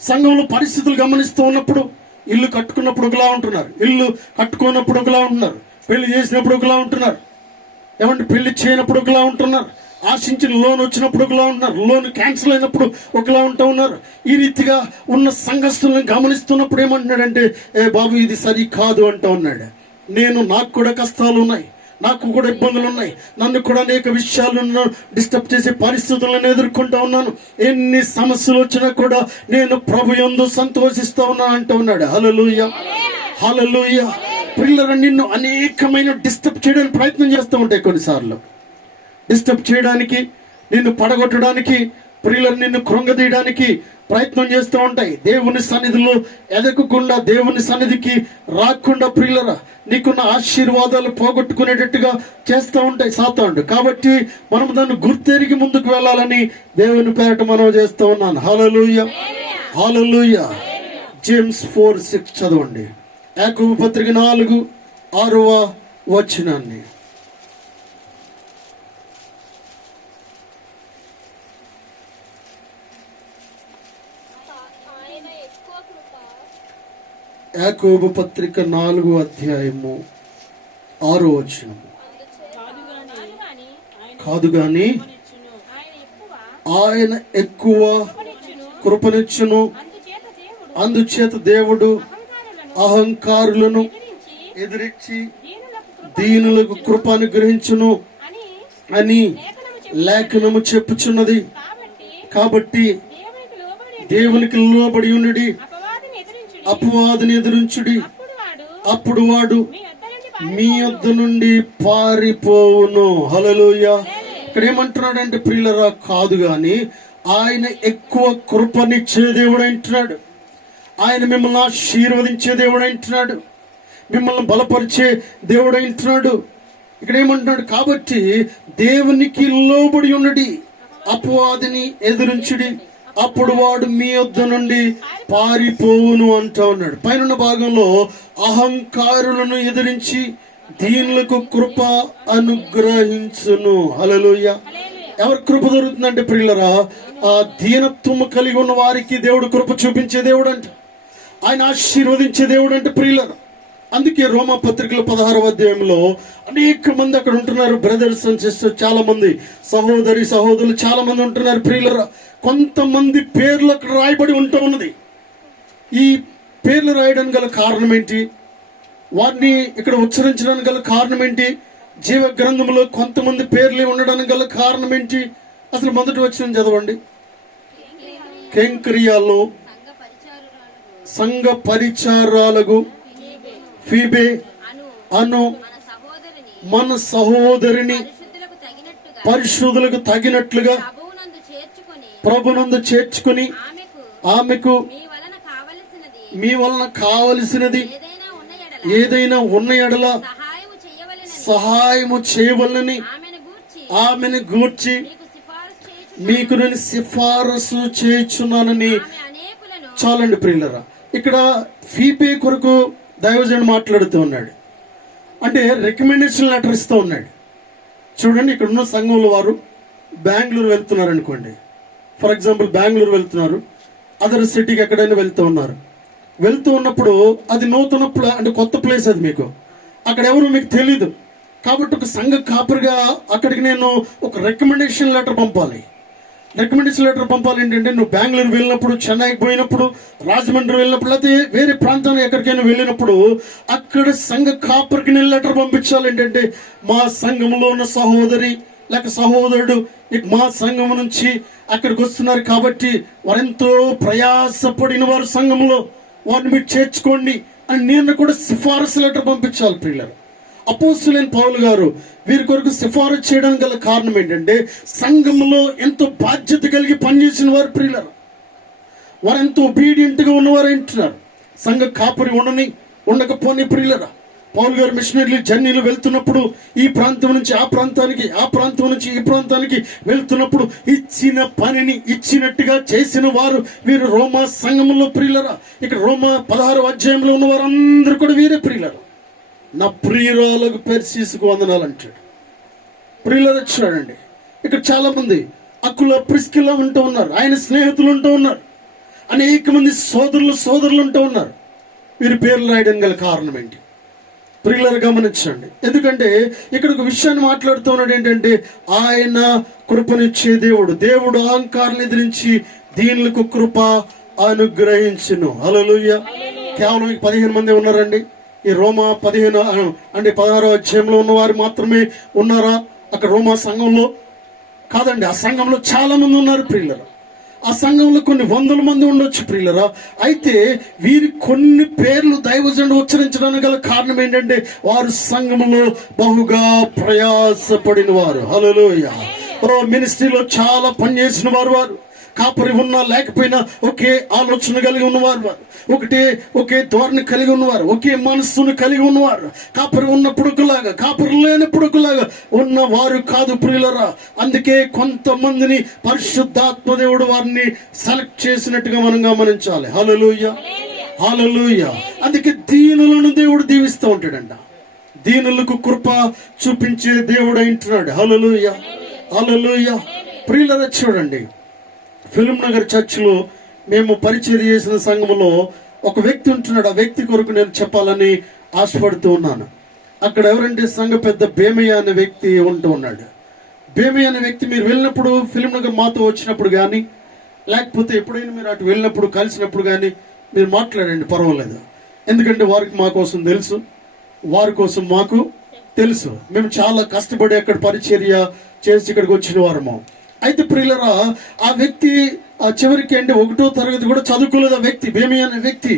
సంఘంలో పరిస్థితులు గమనిస్తూ ఉన్నప్పుడు, ఇల్లు కట్టుకున్నప్పుడు ఒకలా ఉంటున్నారు, ఇల్లు కట్టుకున్నప్పుడు ఒకలా ఉంటున్నారు, పెళ్లి చేసినప్పుడు ఒకలా ఉంటున్నారు, ఏమంటే పెళ్లి చేయనప్పుడు ఒకలా ఉంటున్నారు, ఆశించిన లోన్ వచ్చినప్పుడు ఒకలా ఉంటున్నారు, లోన్ క్యాన్సిల్ అయినప్పుడు ఒకలా ఉంటూ ఉన్నారు. ఈ రీతిగా ఉన్న సంఘస్థులను గమనిస్తున్నప్పుడు ఏమంటున్నాడంటే, బాబు ఇది సరి కాదు అంటూ ఉన్నాడు. నాకు కూడా కష్టాలు ఉన్నాయి, నాకు కూడా ఇబ్బందులు ఉన్నాయి, నన్ను కూడా అనేక విషయాలను డిస్టర్బ్ చేసే పరిస్థితులను ఎదుర్కొంటా ఉన్నాను, ఎన్ని సమస్యలు వచ్చినా కూడా నేను ప్రభు యందు సంతోషిస్తూ ఉన్నాను అంటూ ఉన్నాడు. హల్లెలూయా, హల్లెలూయా. పిల్లలు నిన్ను అనేకమైన డిస్టర్బ్ చేయడానికి ప్రయత్నం చేస్తూ ఉంటాయి. కొన్నిసార్లు డిస్టర్బ్ చేయడానికి, నిన్ను పడగొట్టడానికి, ప్రియులను నిన్ను కృంగదీయడానికి ప్రయత్నం చేస్తూ ఉంటాయి. దేవుని సన్నిధిలో ఎదగకుండా, దేవుని సన్నిధికి రాకుండా, ప్రియులరా నీకున్న ఆశీర్వాదాలు పోగొట్టుకునేటట్టుగా చేస్తూ ఉంటాయి సాతానుడు. కాబట్టి మనం దాన్ని గుర్తెరిగి ముందుకు వెళ్ళాలని దేవుని పేరట మనం చేస్తూ ఉన్నాను. హల్లెలూయా, హల్లెలూయా. జేమ్స్ 4:6 చదవండి. యాకోబు పత్రిక 4:6 వచనాన్ని. యాకోబు పత్రిక 4:6 కాదు గాని ఆయన ఎక్కువ కృపనిచ్చును, అందుచేత దేవుడు అహంకారులను ఎదిరించి దీనులకు కృప అనుగ్రహించును అని లేఖనము చెప్పుచున్నది. కాబట్టి దేవునికి లోబడి ఉండుడి, అపవాదిని ఎదిరించుడి, అప్పుడు వాడు మీ యొద్ద నుండి పారిపోవును. హల్లెలూయా. ఇక్కడ ఏమంటున్నాడంటే ప్రియులరా, కాదు గాని ఆయన ఎక్కువ కృపనిచ్చే దేవుడు అంటున్నాడు, ఆయన మిమ్మల్ని ఆశీర్వదించే దేవుడు అంటున్నాడు, మిమ్మల్ని బలపరిచే దేవుడు అంటున్నాడు. ఇక్కడ ఏమంటున్నాడు? కాబట్టి దేవునికి లోబడి ఉన్నది, అపవాదిని ఎదిరించుడి, అప్పుడు వాడు మీ యొద్ద నుండి పారిపోవును అంటా ఉన్నాడు. పైన భాగంలో అహంకారులను ఎదిరించి దీనులకు కృప అనుగ్రహించును. హల్లెలూయా. ఎవరి కృప దొరుకుతుందంటే ప్రియులరా, ఆ దీనత్వము కలిగి ఉన్న వారికి దేవుడు కృప చూపించే దేవుడు అంట, ఆయన ఆశీర్వదించే దేవుడు అంటే ప్రియులరా. అందుకే రోమా పత్రికల 16వ అధ్యాయంలో అనేక మంది అక్కడ ఉంటున్నారు, బ్రదర్స్ అండ్ సిస్టర్స్, చాలా మంది సహోదరులు చాలా మంది ఉంటున్నారు ప్రియులరా. కొంతమంది పేర్లు అక్కడ రాయబడి ఉంటూ ఉన్నది. ఈ పేర్లు రాయడానికి గల కారణం ఏంటి? వారిని ఇక్కడ ఉచ్చరించడానికి గల కారణం ఏంటి? జీవ గ్రంథంలో కొంతమంది పేర్లు ఉండడానికి గల కారణం ఏంటి? అసలు మొదటి వచనం చదవండి. కెంక్రియాలో సంఘ పరిచారాలకు ఫీబే అను మన సహోదరిని పరిశుద్ధులకు తగినట్లుగా ప్రభునందు చేర్చుకుని ఆమెకు మీ వలన కావలసినది ఏదైనా ఉన్న ఎడల సహాయము చేయవలనని ఆమెను గూర్చి మీకు నేను సిఫారసు చేయుచున్నానని. చాలండి ప్రియులరా, ఇక్కడ ఫీబే కొరకు దైవజనుడు మాట్లాడుతూ ఉన్నాడు. అంటే రికమెండేషన్ లెటర్ ఇస్తూ ఉన్నాడు. చూడండి, ఇక్కడ ఉన్న సంఘంలో వారు బెంగళూరు వెళ్తున్నారు అనుకోండి. ఫర్ ఎగ్జాంపుల్ బెంగళూరు వెళ్తున్నారు, అదర్ సిటీకి ఎక్కడైనా వెళ్తూ ఉన్నప్పుడు అది నూతన అంటే కొత్త ప్లేస్, అది మీకు అక్కడ ఎవరు మీకు తెలీదు. కాబట్టి ఒక సంఘ కాపరిగా అక్కడికి నేను ఒక రికమెండేషన్ లెటర్ పంపాలి. ఏంటంటే, నువ్వు బెంగళూరు వెళ్ళినప్పుడు, చెన్నైకి పోయినప్పుడు, రాజమండ్రి వెళ్ళినప్పుడు, లేకపోతే వేరే ప్రాంతానికి ఎక్కడికైనా వెళ్ళినప్పుడు అక్కడ సంఘ కాపరికి నేను లెటర్ పంపించాలి. ఏంటంటే, మా సంఘంలో ఉన్న సహోదరి లేక సహోదరుడు మా సంఘం నుంచి అక్కడికి వస్తున్నారు కాబట్టి వారెంతో ప్రయాసపడిన వారు సంఘంలో, వారిని మీరు చేర్చుకోండి అని నేను కూడా సిఫారసు లెటర్ పంపించాలి. ప్రియులారా, అపోస్తలుడైన పౌలు గారు వీరి కొరకు సిఫారసు చేయడానికి గల కారణం ఏంటంటే, సంఘంలో ఎంతో బాధ్యత కలిగి పనిచేసిన వారు ప్రియులారా, వారు ఎంతో ఒబీడియంట్ గా ఉన్నవారు అంటున్నారు. సంఘ కాపరి ఉండకపోని ప్రియులారా, పౌలు గారు మిషనరీ జర్నీలు వెళ్తున్నప్పుడు ఈ ప్రాంతం నుంచి ఆ ప్రాంతానికి, ఆ ప్రాంతం నుంచి ఈ ప్రాంతానికి వెళ్తున్నప్పుడు ఇచ్చిన పనిని ఇచ్చినట్టుగా చేసిన వారు వీరు రోమా సంఘంలో ప్రియులారా. ఇక్కడ రోమా 16వ అధ్యాయంలో ఉన్న వారందరూ కూడా వీరే ప్రియులారా. నా ప్రియురాలకు పెర్సీసుకు వందనాలు అంటాడు. ప్రియులారా చూడండి, ఇక్కడ చాలా మంది అక్కుల ప్రిస్కిలా ఉంటూ ఉన్నారు, ఆయన స్నేహితులు ఉంటూ ఉన్నారు, అనేక మంది సోదరులు ఉంటూ ఉన్నారు. వీరి పేర్లు రాయడం గల కారణం ఏంటి? ప్రియులారా గమనించండి. ఎందుకంటే ఇక్కడ ఒక విషయాన్ని మాట్లాడుతూ ఉన్నాడు. ఏంటంటే, ఆయన కృపనిచ్చే దేవుడు అహంకారాన్ని ఎదిరించి దీనులకు కృప అనుగ్రహించును. హల్లెలూయా. కేవలం 15 మంది ఉన్నారండి ఈ రోమా 16వ అధ్యాయంలో ఉన్నవారు మాత్రమే ఉన్నారా అక్కడ రోమా సంఘంలో? కాదండి, ఆ సంఘంలో చాలా మంది ఉన్నారు ప్రియులరా. ఆ సంఘంలో కొన్ని వందల మంది ఉండొచ్చు ప్రియులరా. అయితే వీరి కొన్ని పేర్లు దైవజనుడు ఉచ్చరించడానికి గల కారణం ఏంటంటే, వారు సంఘంలో బహుగా ప్రయాసపడిన వారు. హల్లెలూయా. మినిస్ట్రీలో చాలా పనిచేసిన వారు కాపరి ఉన్నా లేకపోయినా ఒకే ఆలోచన కలిగి ఉన్నవారు, ఒకే ధోరణి కలిగి ఉన్నవారు, ఒకే మనస్సును కలిగి ఉన్నవారు. కాపరి ఉన్నప్పుడు ఒకలాగా, కాపరి లేనప్పుడు ఒకలాగా ఉన్నవారు కాదు ప్రియులరా. అందుకే కొంతమందిని పరిశుద్ధాత్మ దేవుడు వారిని సెలెక్ట్ చేసినట్టుగా మనం గమనించాలి. హల్లెలూయా, హల్లెలూయా. అందుకే దీనులను దేవుడు దీవిస్తూ ఉంటాడంట. దీనులకు కృప చూపించే దేవుడు అంటున్నాడు. హల్లెలూయా, హల్లెలూయా. ప్రియులరా చూడండి, ఫిలిం నగర్ చర్చిలో మేము పరిచయం చేసిన సంఘంలో ఒక వ్యక్తి ఉంటున్నాడు. ఆ వ్యక్తి కొరకు నేను చెప్పాలని ఆశపడుతూ ఉన్నాను. అక్కడ ఎవరంటే సంఘ పెద్ద బేమయ్య అనే వ్యక్తి ఉంటూ ఉన్నాడు. బేమయ్య అనే వ్యక్తి మీరు వెళ్ళినప్పుడు, ఫిలిం నగర్ మాతో వచ్చినప్పుడు కానీ, లేకపోతే ఎప్పుడైనా మీరు అటు వెళ్ళినప్పుడు కలిసినప్పుడు కానీ మీరు మాట్లాడండి, పర్వాలేదు. ఎందుకంటే వారికి మా కోసం తెలుసు, వారి కోసం మాకు తెలుసు. మేము చాలా కష్టపడి అక్కడ పరిచర్య చేసి ఇక్కడికి వచ్చిన వారము. అయితే ప్రియులరా, ఆ వ్యక్తి చివరికి అంటే 1వ తరగతి కూడా చదువుకోలేదు. ఆ వ్యక్తి బేమి అనే వ్యక్తి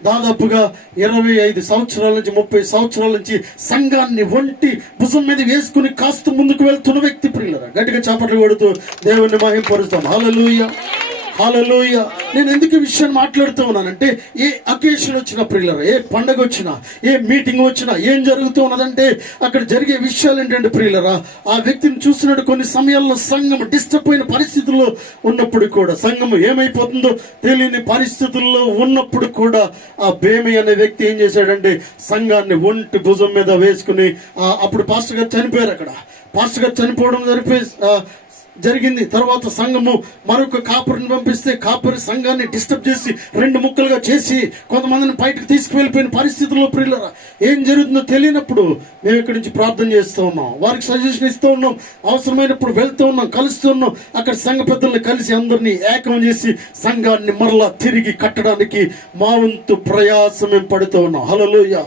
దాదాపుగా 25 సంవత్సరాల నుంచి 30 సంవత్సరాల నుంచి సంఘాన్ని ఒంటి భుజం మీద వేసుకుని కాస్త ముందుకు వెళ్తున్న వ్యక్తి ప్రియులరా. గట్టిగా చప్పట్లు కొడుతూ దేవుణ్ణి మహిమపరుస్తాం. హల్లెలూయా, హల్లెలూయా. నేను ఎందుకు ఈ విషయాన్ని మాట్లాడుతూ ఉన్నానంటే, ఏ అకేషన్ వచ్చినా ప్రియులరా, ఏ పండగ వచ్చినా, ఏ మీటింగ్ వచ్చినా ఏం జరుగుతూ ఉన్నదంటే అక్కడ జరిగే విషయాలు ఏంటంటే ప్రియులరా, ఆ వ్యక్తిని చూసినట్టు కొన్ని సమయాల్లో సంఘం డిస్టర్బ్ అయిన పరిస్థితుల్లో ఉన్నప్పుడు కూడా, సంఘం ఏమైపోతుందో తెలియని పరిస్థితుల్లో ఉన్నప్పుడు కూడా ఆ బేమి అనే వ్యక్తి ఏం చేశాడంటే సంఘాన్ని ఒంటి భుజం మీద వేసుకుని, అప్పుడు పాస్టర్ గారు చనిపోయారు. అక్కడ పాస్టర్ గారు చనిపోవడం జరిగింది. తర్వాత సంఘము మరొక కాపరిని పంపిస్తే కాపరి సంఘాన్ని డిస్టర్బ్ చేసి 2 ముక్కలుగా చేసి కొంతమందిని బయటకు తీసుకువెళ్ళిపోయిన పరిస్థితుల్లో ప్రియులరా, ఏం జరుగుతుందో తెలియనప్పుడు మేము ఇక్కడి నుంచి ప్రార్థన చేస్తూ ఉన్నాం, వారికి సజెషన్ ఇస్తూ ఉన్నాం, అవసరమైనప్పుడు వెళ్తూ ఉన్నాం, కలుస్తూ ఉన్నాం. అక్కడ సంఘ పెద్దల్ని కలిసి అందరినీ ఏకం చేసి సంఘాన్ని మరలా తిరిగి కట్టడానికి మా వంతు ప్రయాసం మేము పడుతూ ఉన్నాం. హల్లెలూయా.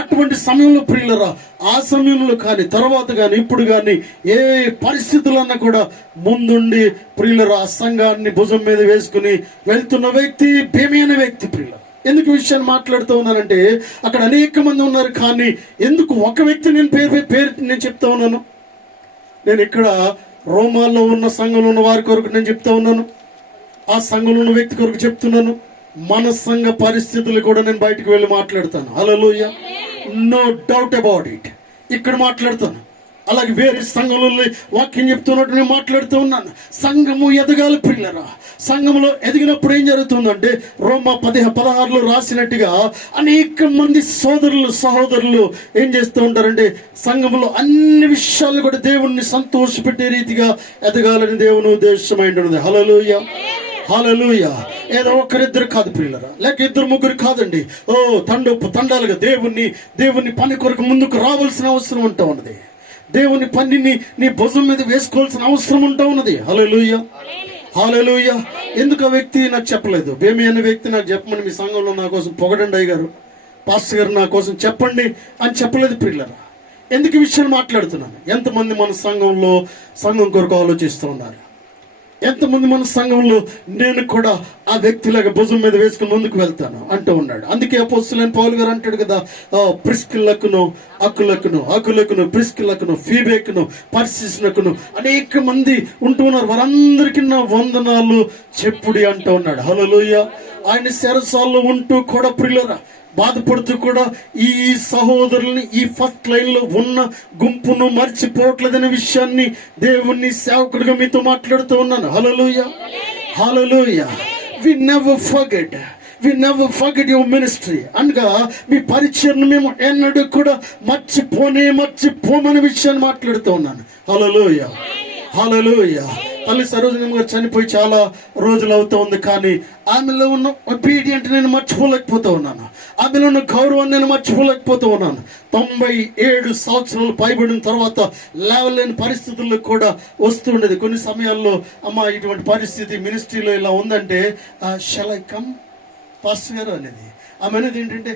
అటువంటి సమయంలో ప్రియులరా, ఆ సమయంలో కానీ తర్వాత కానీ ఇప్పుడు కానీ ఏ పరిస్థితులన్నా కూడా ముందుండి ప్రియులరా ఆ సంఘాన్ని భుజం మీద వేసుకుని వెళ్తున్న వ్యక్తి బేమి అనే వ్యక్తి ప్రియుల. ఎందుకు విషయాన్ని మాట్లాడుతూ ఉన్నానంటే, అక్కడ అనేక మంది ఉన్నారు, కానీ ఎందుకు ఒక వ్యక్తి నేను పేరు నేను చెప్తా ఉన్నాను. నేను ఇక్కడ రోమాల్లో ఉన్న సంఘంలో ఉన్న వారి కొరకు నేను చెప్తా ఉన్నాను, ఆ సంఘంలో ఉన్న వ్యక్తి కొరకు చెప్తున్నాను. మన సంఘ పరిస్థితులు కూడా నేను బయటకు వెళ్ళి మాట్లాడతాను. హల్లెలూయా, నో డౌట్ అబౌట్ ఇట్. ఇక్కడ మాట్లాడతాను, అలాగే వేరే సంఘంలో వాక్యం చెప్తున్నట్టు నేను మాట్లాడుతూ ఉన్నాను. సంఘము ఎదగాలి ప్రియులరా. సంఘంలో ఎదిగినప్పుడు ఏం జరుగుతుందంటే రోమా 10:16 రాసినట్టుగా అనేక మంది సహోదరులు ఏం చేస్తూ ఉంటారంటే సంఘంలో అన్ని విషయాలు కూడా దేవుణ్ణి సంతోషపెట్టే రీతిగా ఎదగాలని దేవుని ఉద్దేశమైంది. హల్లెలూయా, హల్లెలూయా. ఏదో ఒకరిద్దరు కాదు ప్రియులరా, లేక 2-3 కాదండి. తండాలుగా దేవుని పని కొరకు ముందుకు రావాల్సిన అవసరం ఉంటా ఉన్నది. దేవుని పనిని నీ భుజం మీద వేసుకోవాల్సిన అవసరం ఉంటా ఉన్నది. హల్లెలూయా, హల్లెలూయా. ఎందుకు ఆ వ్యక్తి నాకు చెప్పలేదు? బేమి అనే వ్యక్తి నాకు చెప్పమని మీ సంఘంలో నా కోసం పొగడండి అయ్యగారు, పాస్టర్ గారు నా కోసం చెప్పండి అని చెప్పలేదు ప్రియులరా. ఎందుకు ఈ విషయాలు మాట్లాడుతున్నాను? ఎంతమంది మన సంఘం కొరకు ఆలోచిస్తూ ఉన్నారు? ఎంతమంది మన సంఘంలో నేను కూడా ఆ వ్యక్తిలాగా భుజం మీద వేసుకుని ముందుకు వెళ్తాను అంటూ ఉన్నాడు. అందుకే అపోస్తలుడైన పౌలు గారు అంటాడు కదా, ప్రిస్కిల్లకును అకులకును ప్రిస్కిల్లకును ఫీబేకును పర్సిస్నకును అనేక మంది ఉంటూ ఉన్నారు, వారందరికీ నా వందనాలు చెప్పుడి అంటూ ఉన్నాడు. హల్లెలూయా. ఆయన శరసాల్లో ఉంటూ కూడా ప్రియులరా బాధపడుతూ కూడా ఈ సహోదరుల్ని ఈ ఫస్ట్ లైన్ లో ఉన్న గుంపును మర్చిపోవట్లేదనే విషయాన్ని దేవుణ్ణి సేవకుడిగా మీతో మాట్లాడుతూ ఉన్నాను. Hallelujah, hallelujah. We never forget your ministry అనగా మీ పరిచయను మేము ఎన్నడూ కూడా మర్చిపోమనే విషయాన్ని మాట్లాడుతూ ఉన్నాను. హల్లెలూయా, హల్లెలూయా. తల్లి సరోజిని గారు చనిపోయి చాలా రోజులు అవుతూ ఉంది, కానీ ఆమెలో ఉన్న ఒబీడియంట్ నేను మర్చిపోలేకపోతూ ఉన్నాను. ఆమెలో ఉన్న గౌరవాన్ని నేను మర్చిపోలేకపోతూ ఉన్నాను. 97 సంవత్సరాలు పైబడిన తర్వాత లేవలేని పరిస్థితుల్లో కూడా వస్తూ ఉండేది. కొన్ని సమయాల్లో అమ్మ ఇటువంటి పరిస్థితి మినిస్ట్రీలో ఇలా ఉందంటే షల్ ఐ కమ్ పాస్టర్ గారు అనేది. ఆమె అనేది ఏంటంటే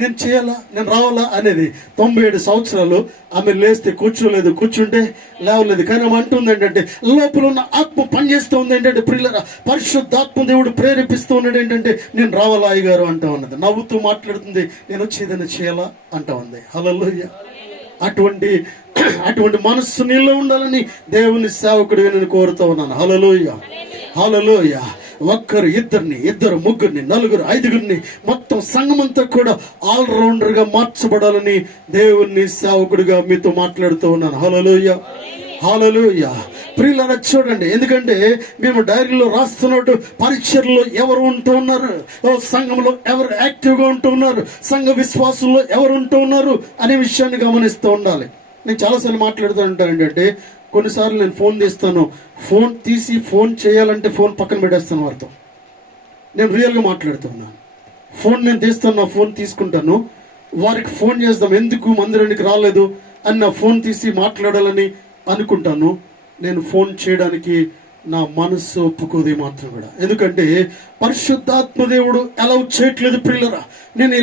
నేను చేయాలా, నేను రావాలా అనేది. 97 సంవత్సరాలు ఆమె లేస్తే కూర్చోలేదు, కూర్చుంటే లేవలేదు. కానీ ఆమె అంటుంది ఏంటంటే లోపల ఉన్న ఆత్మ పనిచేస్తూ ఉంది ఏంటంటే ప్రియులరా, పరిశుద్ధాత్మ దేవుడు ప్రేరేపిస్తూ ఉన్నాడు ఏంటంటే నేను రావాలా అయ్యగారు అంటా ఉన్నది. నవ్వుతూ మాట్లాడుతుంది, నేను వచ్చి ఏదైనా చేయాలా అంటా ఉంది. హల్లెలూయా. అటువంటి మనస్సు నీలో ఉండాలని దేవుని సేవకుడిగా నేను కోరుతూ ఉన్నాను. హల్లెలూయా, హల్లెలూయా. ఇద్దరు ముగ్గురిని 4 5 మొత్తం సంఘమంతా కూడా ఆల్రౌండర్ గా మార్చబడాలని దేవుని సేవకుడిగా మీతో మాట్లాడుతూ ఉన్నాను. హల్లెలూయా, హల్లెలూయా. ప్రియులారా చూడండి, ఎందుకంటే మేము డైరీలో రాస్తున్నట్టు పరిచర్లో ఎవరు ఉంటూ ఉన్నారు, సంఘంలో ఎవరు యాక్టివ్ గా ఉంటూ ఉన్నారు, సంఘ విశ్వాసంలో ఎవరు ఉంటూ ఉన్నారు అనే విషయాన్ని గమనిస్తూ ఉండాలి. నేను చాలాసార్లు మాట్లాడుతూ ఉంటాను ఏంటంటే, కొన్నిసార్లు నేను ఫోన్ తీస్తాను, ఫోన్ తీసి ఫోన్ చేయాలంటే ఫోన్ పక్కన పెట్టేస్తాను వారితో. నేను రియల్గా మాట్లాడుతున్నాను. ఫోన్ నేను తీస్తాను, నా ఫోన్ తీసుకుంటాను, వారికి ఫోన్ చేద్దాం, ఎందుకు మందిరానికి రాలేదు అని నా ఫోన్ తీసి మాట్లాడాలని అనుకుంటాను. నేను ఫోన్ చేయడానికి నా మనస్సు ఒప్పుకోదు మాత్రం కూడా. ఎందుకంటే పరిశుద్ధాత్మ దేవుడు అలౌ చేయట్లేదు ప్రియులరా. నేను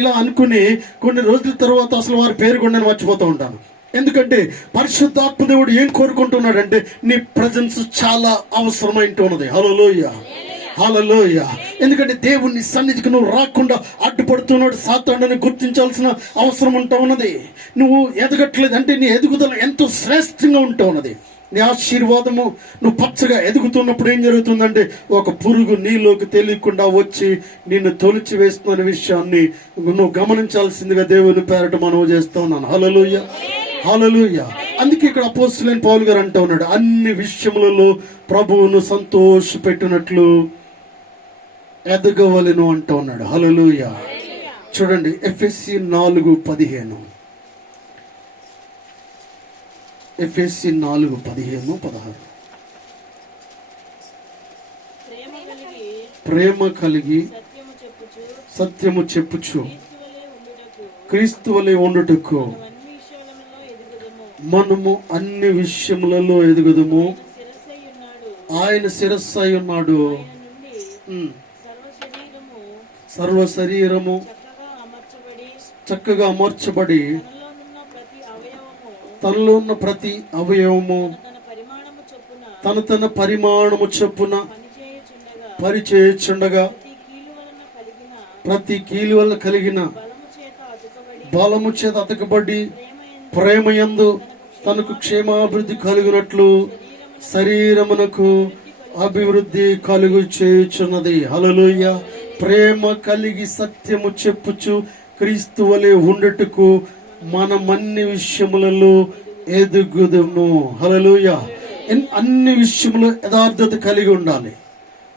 ఇలా అనుకుని కొన్ని రోజుల తర్వాత అసలు వారి పేరు కూడా నేను మర్చిపోతూ ఉంటాను. ఎందుకంటే పరిశుద్ధాత్మ దేవుడు ఏం కోరుకుంటున్నాడంటే నీ ప్రజెన్స్ చాలా అవసరమైంటూ ఉన్నది. హల్లెలూయా, హల్లెలూయా. ఎందుకంటే దేవుని సన్నిధికి నువ్వు రాకుండా అడ్డుపడుతున్నాడు సాతానుని గుర్తించాల్సిన అవసరం ఉంటా ఉన్నది. నువ్వు ఎదగట్లేదు అంటే నీ ఎదుగుదల ఎంతో శ్రేష్టంగా ఉంటా ఉన్నది. నీ ఆశీర్వాదము నువ్వు పచ్చగా ఎదుగుతున్నప్పుడు ఏం జరుగుతుందంటే ఒక పురుగు నీలోకి తెలియకుండా వచ్చి నిన్ను తొలిచి వేస్తున్న విషయాన్ని నువ్వు గమనించాల్సిందిగా దేవుని పేరట మనం చేస్తూ ఉన్నాను. హల్లెలూయా, హల్లెలూయా. అందుకే ఇక్కడ అపోస్తలుడైన పౌలు గారు అంటూ ఉన్నాడు, అన్ని విషయములలో ప్రభువును సంతోషపెట్టినట్లు ఎదగవలెను అంటూ ఉన్నాడు. హల్లెలూయా. చూడండి ఎఫెసీ 4:15, ఎఫెసీ 4:15-16. ప్రేమ కలిగి సత్యము చెప్పుచు క్రీస్తు వలె ఉండుటకు మనము అన్ని విషయములలో ఎదుగుదము. ఆయన శిరస్సై ఉన్నాడు, సర్వ శరీరము చక్కగా అమర్చబడి తనలో ఉన్న ప్రతి అవయవము తన పరిమాణము చొప్పున పరిచేయుచుండగా ప్రతి కీలు వల్ల కలిగిన బలము చేత అతకబడి ప్రేమయందు తనకు క్షేమాభివృద్ధి కలుగునట్లు శరీరమునకు అభివృద్ధి కలుగు చేయుచున్నది. హల్లెలూయా. ప్రేమ కలిగి సత్యము చెప్పుచు క్రీస్తు వలె ఉండుటకు మనమన్ని విషయములలో ఎదుగుదుము. హల్లెలూయా. అన్ని విషయంలో యథార్థత కలిగి ఉండాలి.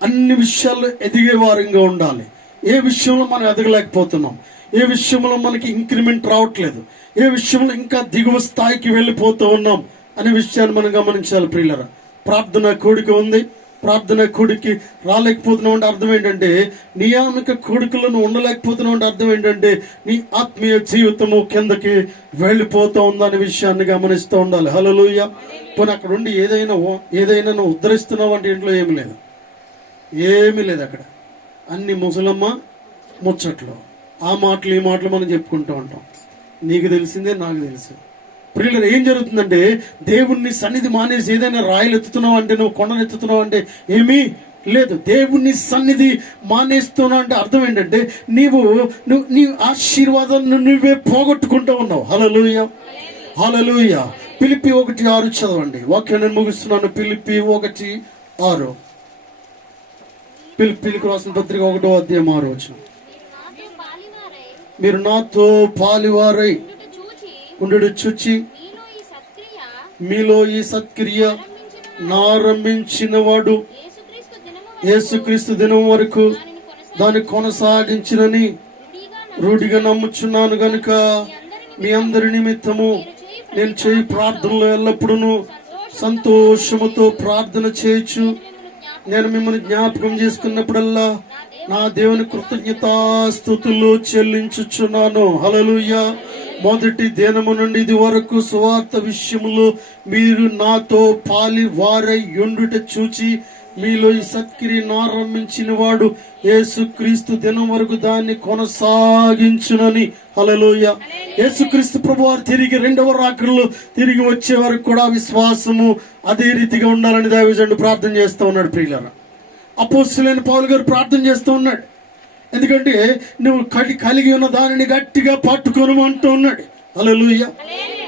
అన్ని విషయాల్లో ఎదిగే వారంగా ఉండాలి. ఏ విషయంలో మనం ఎదగలేకపోతున్నాం, ఏ విషయంలో మనకి ఇంక్రిమెంట్ రావట్లేదు, ఏ విషయంలో ఇంకా దిగువ స్థాయికి వెళ్ళిపోతూ ఉన్నాం అనే విషయాన్ని మనం గమనించాలి. ప్రియులరా, ప్రార్థన కోడిక ఉంది. ప్రార్థన కోడికి రాలేకపోతున్నావు అంటే అర్థం ఏంటంటే, నియామక కోడికలను ఉండలేకపోతున్నావు అంటే అర్థం ఏంటంటే, నీ ఆత్మీయ జీవితము కిందకి వెళ్ళిపోతూ ఉందనే విషయాన్ని గమనిస్తూ ఉండాలి. హల్లెలూయా. పోనీ అక్కడ ఉండి ఏదైనా నువ్వు ఉద్ధరిస్తున్నావు అంటే ఇంట్లో ఏమి లేదు, ఏమీ లేదు. అక్కడ అన్ని ముసలమ్మ ముచ్చట్లు, ఆ మాటలు ఈ మాటలు మనం చెప్పుకుంటూ ఉంటాం. నీకు తెలిసిందే, నాకు తెలుసు. ప్రియులు, ఏం జరుగుతుందంటే, దేవుణ్ణి సన్నిధి మానేసి ఏదైనా రాయలు ఎత్తుతున్నావు అంటే, నువ్వు కొండను ఎత్తుతున్నావు అంటే ఏమీ లేదు. దేవుణ్ణి సన్నిధి మానేస్తున్నావు అంటే అర్థం ఏంటంటే, నీ ఆశీర్వాదాన్ని నువ్వే పోగొట్టుకుంటూ ఉన్నావు. హల్లెలూయా, హల్లెలూయా. ఫిలిప్పీ 1:6 చదవండి. వాక్యం నేను ముగిస్తున్నాను. ఫిలిప్పీ 1:6. ఫిలిప్పీలకు రాసిన పత్రిక 1వ అధ్యాయం 6వ వచనం. మీరు నాతో పాలివారై ఉండు చూచి మీలో ఈ సత్క్రియ నారంభించిన వాడు యేసుక్రీస్తు దినం వరకు దాన్ని కొనసాగించినని రూఢిగా నమ్ముచున్నాను గనుక మీ అందరి నిమిత్తము నేను చేయి ప్రార్థనలో ఎల్లప్పుడూ సంతోషముతో ప్రార్థన చేయొచ్చు. నేను మిమ్మల్ని జ్ఞాపకం చేసుకున్నప్పుడల్లా నా దేవుని కృతజ్ఞతాస్తుతులు చెల్లించుచున్నాను. హల్లెలూయా. మొదటి దినము నుండి ఇది వరకు సువార్త విషయములో మీరు నాతో పాలి వారై ఉండుట చూచి మీలో ఈ సత్క్రియ ఆరంభించిన వాడు యేసుక్రీస్తు దినం వరకు దాన్ని కొనసాగించునని. హల్లెలూయా. యేసుక్రీస్తు ప్రభువారు తిరిగి రెండవ రాకడలో తిరిగి వచ్చే వరకు కూడా విశ్వాసము అదే రీతిగా ఉండాలని దైవజనుడు ప్రార్థన చేస్తూ ఉన్నాడు. ప్రియులారా, అపోస్తలుడైన పౌలు గారు ప్రార్థన చేస్తూ ఉన్నాడు. ఎందుకంటే నువ్వు కలిగి ఉన్న దానిని గట్టిగా పట్టుకోను అంటూ ఉన్నాడు. హల్లెలూయా.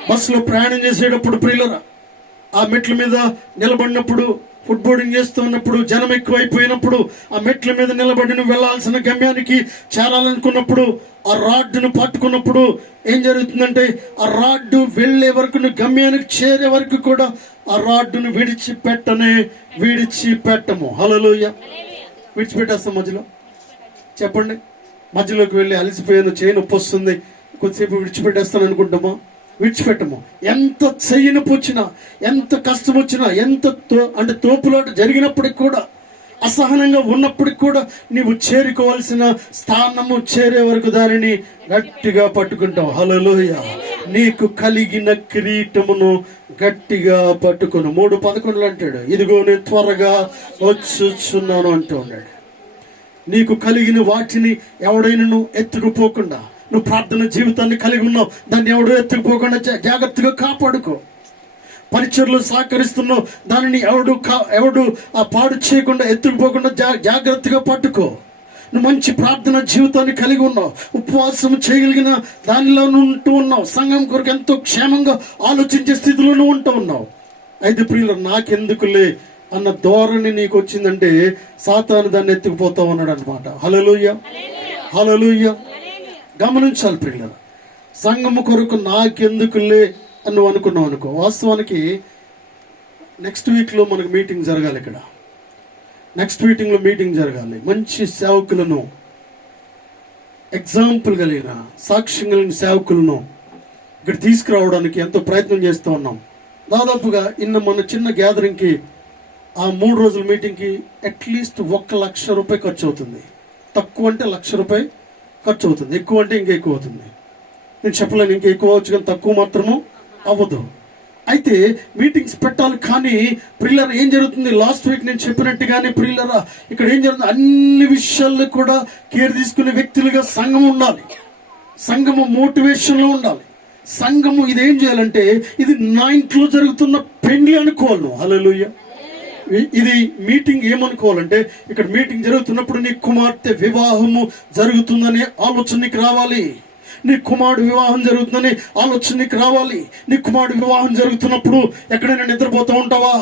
బస్సులో ప్రయాణం చేసేటప్పుడు ప్రియులారా, ఆ మెట్ల మీద నిలబడినప్పుడు, ఫుట్బోర్డింగ్ చేస్తూ ఉన్నప్పుడు, జనం ఎక్కువైపోయినప్పుడు, ఆ మెట్ల మీద నిలబడి నువ్వు వెళ్లాల్సిన గమ్యానికి చేరాలనుకున్నప్పుడు, ఆ రాడ్డును పట్టుకున్నప్పుడు ఏం జరుగుతుందంటే, ఆ రాడ్డు వెళ్లే వరకు, నువ్వు గమ్యానికి చేరే వరకు కూడా ఆ రాడ్డును విడిచిపెట్టము. హల్లెలూయా. విడిచిపెట్టేస్తాం మధ్యలో? చెప్పండి. మధ్యలోకి వెళ్ళి అలసిపోయాను, చేయి నొప్పి వస్తుంది, కొద్దిసేపు విడిచిపెట్టేస్తాను అనుకుంటామా? విడిచిపెట్టము. ఎంత చెయ్యి నొప్పి వచ్చినా, ఎంత కష్టం వచ్చినా, ఎంత తోపులాట జరిగినప్పటికి కూడా, అసహనంగా ఉన్నప్పటికి కూడా నీవు చేరుకోవాల్సిన స్థానము చేరే వరకు దానిని గట్టిగా పట్టుకుంటావు. హల్లెలూయా. నీకు కలిగిన కిరీటమును గట్టిగా పట్టుకును. 3:11 అంటాడు, ఇదిగో నేను త్వరగా వచ్చుచున్నాను అంటూ ఉన్నాడు. నీకు కలిగిన వాటిని ఎవడైనా నువ్వు ఎత్తుకుపోకుండా, నువ్వు ప్రార్థన జీవితాన్ని కలిగి ఉన్నావు, దాన్ని ఎవడో ఎత్తుకుపోకుండా జాగ్రత్తగా కాపాడుకో. పరిచర్లు సహకరిస్తున్నావు, దానిని ఎవడు పాడు చేయకుండా, ఎత్తుకుపోకుండా జాగ్రత్తగా పట్టుకో. నువ్వు మంచి ప్రార్థన జీవితాన్ని కలిగి ఉన్నావు, ఉపవాసం చేయగలిగిన దానిలో ఉంటూ ఉన్నావు, సంఘం కొరకు ఎంతో క్షేమంగా ఆలోచించే స్థితిలో నువ్వు ఉంటూ ఉన్నావు. అయితే ప్రియులు, నాకెందుకులే అన్న ధోరణి నీకు వచ్చిందంటే సాతాను దాన్ని ఎత్తుకుపోతా ఉన్నాడు అనమాట. హల్లెలూయా, హల్లెలూయా. గమనించాలి ప్రియులారా, సంఘము కొరకు నాకెందుకులే అని నువ్వు అనుకున్నావు అనుకో, వాస్తవానికి నెక్స్ట్ వీక్లో మనకు మీటింగ్ జరగాలి. ఇక్కడ నెక్స్ట్ మీటింగ్లో మీటింగ్ జరగాలి. మంచి సేవకులను, ఎగ్జాంపుల్ కలిగిన, సాక్ష్యం కలిగిన సేవకులను ఇక్కడ తీసుకురావడానికి ఎంతో ప్రయత్నం చేస్తూ ఉన్నాం. దాదాపుగా మన చిన్న గ్యాదరింగ్కి, ఆ 3 రోజుల మీటింగ్కి అట్లీస్ట్ 1 లక్ష రూపాయలు ఖర్చు అవుతుంది. తక్కువ అంటే 1 లక్ష రూపాయలు ఖర్చు అవుతుంది, ఎక్కువ అంటే ఇంకా ఎక్కువ అవుతుంది. నేను చెప్పలేను, ఇంకా ఎక్కువ అవచ్చు కానీ తక్కువ మాత్రము అవ్వదు. అయితే మీటింగ్స్ పెట్టాలి. కానీ ప్రియులరా, ఏం జరుగుతుంది? లాస్ట్ వీక్ నేను చెప్పినట్టుగానే ప్రియులరా, ఇక్కడ ఏం జరుగుతుంది? అన్ని విషయాల్లో కూడా కేర్ తీసుకునే వ్యక్తులుగా సంఘం ఉండాలి. సంఘము మోటివేషన్లో ఉండాలి. సంఘము ఇదేం చేయాలంటే, ఇది నా ఇంట్లో జరుగుతున్న పెండ్లి అనుకోవాలి నువ్వు. హల్లెలూయా. ఇది మీటింగ్ ఏమనుకోవాలంటే, ఇక్కడ మీటింగ్ జరుగుతున్నప్పుడు నీ కుమార్తె వివాహము జరుగుతుందనే ఆలోచన నీకు రావాలి. నీ కుమారుడు వివాహం జరుగుతుందని ఆలోచన నీకు రావాలి. నీ కుమారుడు వివాహం జరుగుతున్నప్పుడు ఎక్కడైనా నిద్రపోతూ ఉంటావా?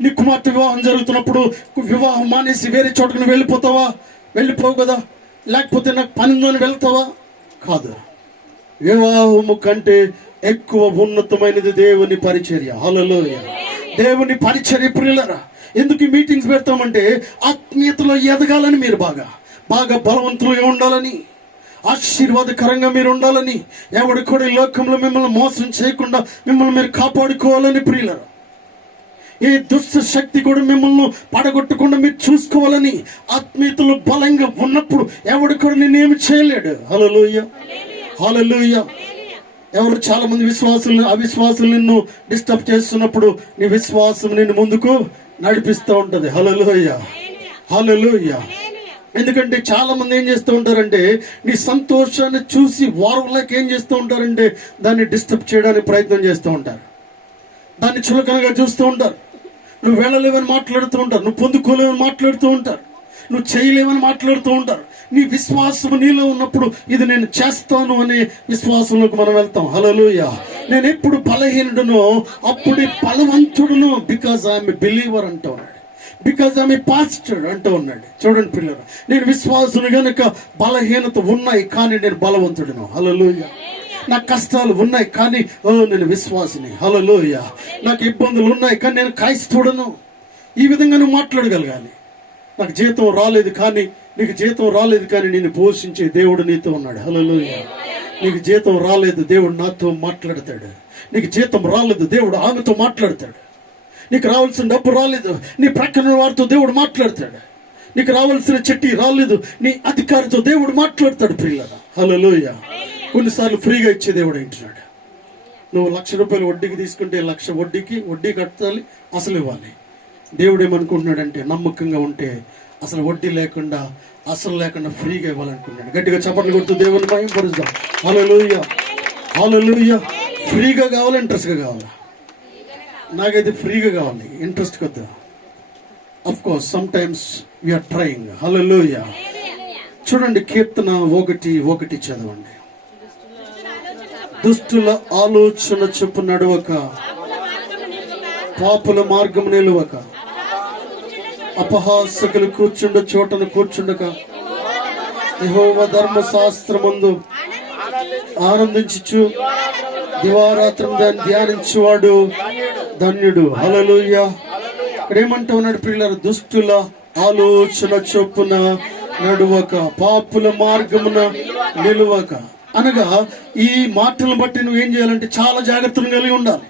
నీ కుమార్తె వివాహం జరుగుతున్నప్పుడు వివాహం మానేసి వేరే చోటుకు వెళ్ళిపోతావా? వెళ్ళిపోవు కదా. లేకపోతే నాకు పని ఉందని వెళ్తావా? కాదు. వివాహము కంటే ఎక్కువ ఉన్నతమైనది దేవుని పరిచర్య. హల్లెలూయా. దేవుని పరిచర్య ప్రియులారా, ఎందుకు ఈ మీటింగ్స్ పెడతామంటే ఆత్మీయతలో ఎదగాలని, మీరు బాగా బలవంతులుగా ఉండాలని, ఆశీర్వాదకరంగా మీరు ఉండాలని, ఎవడి కూడా ఈ లోకంలో మిమ్మల్ని మోసం చేయకుండా మిమ్మల్ని మీరు కాపాడుకోవాలని ప్రియులారా. ఏ దుష్ట శక్తి కూడా మిమ్మల్ని పడగొట్టకుండా మీరు చూసుకోవాలని, ఆత్మీయతలో బలంగా ఉన్నప్పుడు ఎవడు కూడా నిన్నేమి చేయలేడు. హల్లెలూయా, హల్లెలూయా. ఎవరు చాలా మంది అవిశ్వాసులు నిన్ను డిస్టర్బ్ చేస్తున్నప్పుడు నీ విశ్వాసం నిన్ను ముందుకు నడిపిస్తూ ఉంటది. హల్లెలూయా, హల్లెలూయా. ఎందుకంటే చాలా మంది ఏం చేస్తూ ఉంటారంటే నీ సంతోషాన్ని చూసి వారంలోకి ఏం చేస్తూ ఉంటారంటే దాన్ని డిస్టర్బ్ చేయడానికి ప్రయత్నం చేస్తూ ఉంటారు, దాన్ని చులకనగా చూస్తూ ఉంటారు. నువ్వు వెళ్ళలేవని మాట్లాడుతూ ఉంటారు, నువ్వు పొందుకోలేవని మాట్లాడుతూ ఉంటారు, నువ్వు చేయలేవని మాట్లాడుతూ ఉంటారు. నీ విశ్వాసం నీలో ఉన్నప్పుడు ఇది నేను చేస్తాను అనే విశ్వాసంలోకి మనం వెళ్తాం. హల్లెలూయా. నేను ఎప్పుడు బలహీనుడునో అప్పుడు బలవంతుడును, బికాజ్ ఐఎమ్ బిలీవర్ అంటూ ఉన్నాడు, బికాజ్ ఐఎమ్ పాస్టర్ అంటూ ఉన్నాడు. చూడండి పిల్లలు, నేను విశ్వాసుని గనుక బలహీనత ఉన్నాయి కానీ నేను బలవంతుడును. హల్లెలూయా. నాకు కష్టాలు ఉన్నాయి కానీ నేను విశ్వాసిని. హల్లెలూయా. నాకు ఇబ్బందులు ఉన్నాయి కానీ నేను క్రైస్తవుడను. ఈ విధంగా నువ్వు మాట్లాడగలగాలి. నాకు జీతం రాలేదు కానీ, నీకు జీతం రాలేదు కానీ నేను పోషించే దేవుడు నీతో ఉన్నాడు. హల్లెలూయా. నీకు జీతం రాలేదు, దేవుడు నాతో మాట్లాడతాడు. నీకు జీతం రాలేదు, దేవుడు ఆమెతో మాట్లాడతాడు. నీకు రావాల్సిన డబ్బు రాలేదు, నీ ప్రక్కన వారితో దేవుడు మాట్లాడతాడు. నీకు రావాల్సిన చెట్టి రాలేదు, నీ అధికారితో దేవుడు మాట్లాడతాడు. ప్రియులారా, హల్లెలూయా. కొన్నిసార్లు ఫ్రీగా ఇచ్చే దేవుడు ఏంటున్నాడు. నువ్వు 1,00,000 రూపాయలు వడ్డీకి తీసుకుంటే 1,00,000 వడ్డీ కట్టాలి, అసలు ఇవ్వాలి. దేవుడు ఏమనుకుంటున్నాడంటే నమ్మకంగా ఉంటే అసలు వడ్డీ లేకుండా, అసలు లేకుండా ఫ్రీగా ఇవ్వాలనుకుంటున్నాడు. గట్టిగా చప్పట్లు కొడుతూ దేవుని మహిమపరుద్దాం. హల్లెలూయా, హల్లెలూయా. ఫ్రీగా కావాలా, ఇంట్రెస్ట్గా కావాలా? నాకైతే ఫ్రీగా కావాలి, ఇంట్రెస్ట్ కొద్దా. Of course sometimes we are trying. Hallelujah. చూడండి, కీర్తన 1:1 చదవండి. దుష్టుల ఆలోచన చొప్పు నడవక, పాపుల మార్గం నిలువక, అపహాసకులు కూర్చుండ చోటను కూర్చుండక, యెహోవా ధర్మశాస్త్రమందు ఆనందించుచు దివారాత్రం దాన్ని ధ్యానించువాడు ధన్యుడు. హల్లెలూయా. ఇక్కడ ఏమంటా ఉన్నాడు ప్రియులారా? దుష్టుల ఆలోచన చొప్పున నడువక, పాపుల మార్గమున నిలువక అనగా, ఈ మాటలను బట్టి నువ్వు ఏం చేయాలంటే చాలా జాగ్రత్తలు కలిగి ఉండాలి.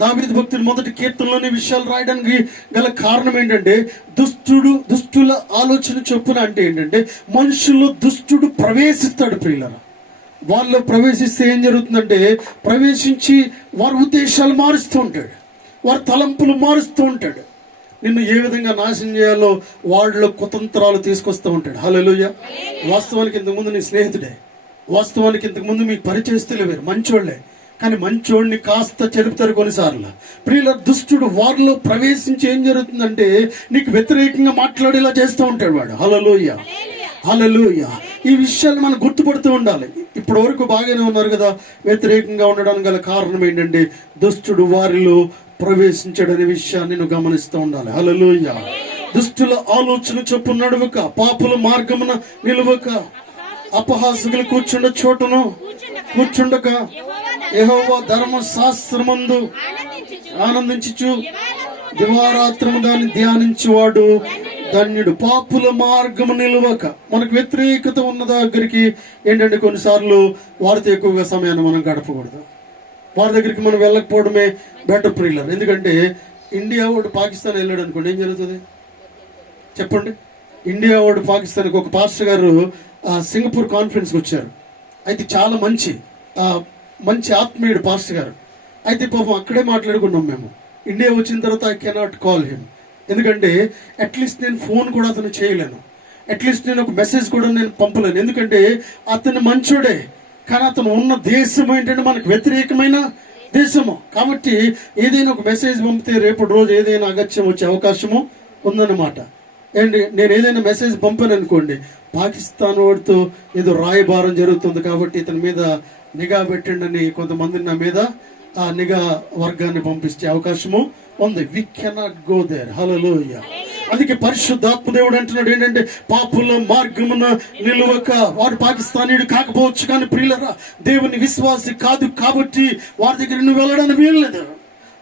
దావీదు భక్తుడు మొదటి కీర్తనలోని విషయాలు రాయడానికి గల కారణం ఏంటంటే దుష్టుల ఆలోచన చొప్పున అంటే ఏంటంటే మనుషుల్లో దుష్టుడు ప్రవేశిస్తాడు. ప్రియులారా, వాళ్ళు ప్రవేశిస్తే ఏం జరుగుతుందంటే ప్రవేశించి వారి ఉద్దేశాలు మారుస్తూ ఉంటాడు, వారి తలంపులు మారుస్తూ ఉంటాడు. నిన్ను ఏ విధంగా నాశనం చేయాలో వాళ్ళలో కుతంత్రాలు తీసుకొస్తూ ఉంటాడు. హల్లెలూయా. వాస్తవానికి ఇంతకుముందు నీ స్నేహితుడే, వాస్తవానికి ఇంతకుముందు మీకు పరిచయస్తులే వేరు, మంచోళ్లే, కానీ మంచోడిని కాస్త చెరుపుతారు కొన్నిసార్లు. ప్రియుల దుష్టుడు వారిలో ప్రవేశించి ఏం జరుగుతుందంటే నీకు వ్యతిరేకంగా మాట్లాడేలా చేస్తూ ఉంటాడు వాడు. హల్లెలూయా, హల్లెలూయా. ఈ విషయాలు మనం గుర్తుపడుతూ ఉండాలి. ఇప్పటి వరకు బాగానే ఉన్నారు కదా. వ్యతిరేకంగా ఉండడానికి గల కారణం ఏంటంటే దుష్టుడు వారిలో ప్రవేశించడనే విషయాన్ని నువ్వు గమనిస్తూ ఉండాలి. హల్లెలూయా. దుష్టుల ఆలోచన చొప్పున నడవక, పాపుల మార్గమున నిలువక, అపహాసకులు కూర్చుండ చోటను కూర్చుండక, యెహోవా ధర్మశాస్త్రమందు ఆనందించుచు దివారాత్రము దాన్ని ధ్యానించువాడు ధన్యుడు. పాపుల మార్గము నిలువక, మనకు వ్యతిరేకత ఉన్న దగ్గరికి ఏంటంటే కొన్నిసార్లు వారితో ఎక్కువగా సమయాన్ని మనం గడపకూడదు. వారి దగ్గరికి మనం వెళ్ళకపోవడమే బెటర్ ప్రియులర్. ఎందుకంటే ఇండియా వాడు పాకిస్తాన్ వెళ్ళాడు అనుకోండి, ఏం జరుగుతుంది చెప్పండి? ఇండియా వాడు పాకిస్తాన్కి ఒక పాస్టర్ గారు సింగపూర్ కాన్ఫరెన్స్కి వచ్చారు. అయితే చాలా మంచి ఆత్మీయుడు పాస్టర్ గారు. అయితే పాపం అక్కడే మాట్లాడుకున్నాం మేము. ఇండియా వచ్చిన తర్వాత ఐ కెనాట్ కాల్ హిమ్, ఎందుకంటే అట్లీస్ట్ నేను ఫోన్ కూడా అతను చేయలేను, అట్లీస్ట్ నేను ఒక మెసేజ్ కూడా నేను పంపలేను. ఎందుకంటే అతను మంచోడే, కానీ అతను ఉన్న దేశం ఏంటంటే మనకు వ్యతిరేకమైన దేశము. కాబట్టి ఏదైనా ఒక మెసేజ్ పంపితే రేపటి రోజు ఏదైనా అగత్యం వచ్చే అవకాశము ఉందన్నమాట. అండ్ నేను ఏదైనా మెసేజ్ పంపాను అనుకోండి, పాకిస్తాన్ వాడితో ఏదో రాయబారం జరుగుతుంది కాబట్టి ఇతని మీద నిఘా పెట్టండి అని కొంతమంది నా మీద నిఘా వర్గాన్ని పంపించే అవకాశము ఉంది. We cannot go there. Hallelujah. అందుకే పరిశుద్ధాత్మ దేవుడు అంటున్నాడు ఏంటంటే, పాపుల మార్గమున నిలువక వాడు పాకిస్తానీయుడు కాకపోవచ్చు కానీ ప్రియులరా దేవుని విశ్వాసి కాదు కాబట్టి వారి దగ్గర నువ్వు వెళ్ళడానికి వీల్లేదు.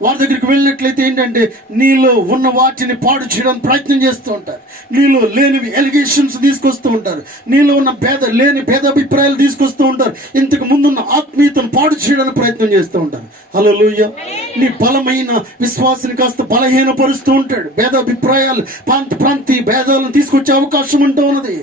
వారి దగ్గరికి వెళ్ళినట్లయితే ఏంటంటే నీలో ఉన్న వాటిని పాడు చేయడానికి ప్రయత్నం చేస్తూ ఉంటారు. నీలో లేనివి ఎలిగేషన్స్ తీసుకొస్తూ ఉంటారు. నీలో ఉన్న భేదాభిప్రాయాలు తీసుకొస్తూ ఉంటారు. ఇంతకు ముందున్న ఆత్మీయతను పాడు చేయడానికి ప్రయత్నం చేస్తూ ఉంటారు. హల్లెలూయా. నీ బలమైన విశ్వాసాన్ని కాస్త బలహీనపరుస్తూ ఉంటాడు. భేదాభిప్రాయాలు, ప్రాంతీయ భేదాలను తీసుకొచ్చే అవకాశం ఉంటూ ఉన్నది.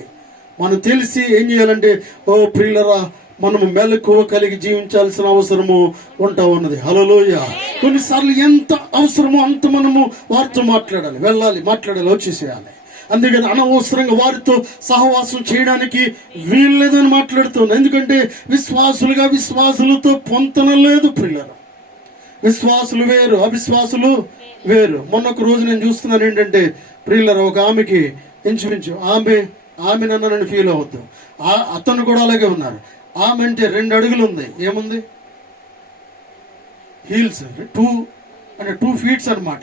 మనం తెలిసి ఏం చేయాలంటే, ఓ ప్రియులరా, మనము మెలకువ కలిగి జీవించాల్సిన అవసరము ఉంటా ఉన్నది. హల్లెలూయా. కొన్నిసార్లు ఎంత అవసరమో అంత మనము వారితో మాట్లాడాలి, వెళ్ళాలి, మాట్లాడాలి, వచ్చేసేయాలి. అందుకని అనవసరంగా వారితో సహవాసం చేయడానికి వీల్లేదని మాట్లాడుతున్నాను. ఎందుకంటే విశ్వాసులతో పొంతన లేదు ప్రియులారా. విశ్వాసులు వేరు, అవిశ్వాసులు వేరు. మొన్న ఒక రోజు నేను చూస్తున్నాను ఏంటంటే ప్రియులారా, ఒక ఆమెకి ఇంచుమించు ఆమె నన్ను ఫీల్ అవద్దు, అతను కూడా అలాగే ఉన్నారు. ఆమె అంటే 2 అడుగులు ఉంది. ఏముంది? హీల్స్ 2 ఫీట్స్ అనమాట.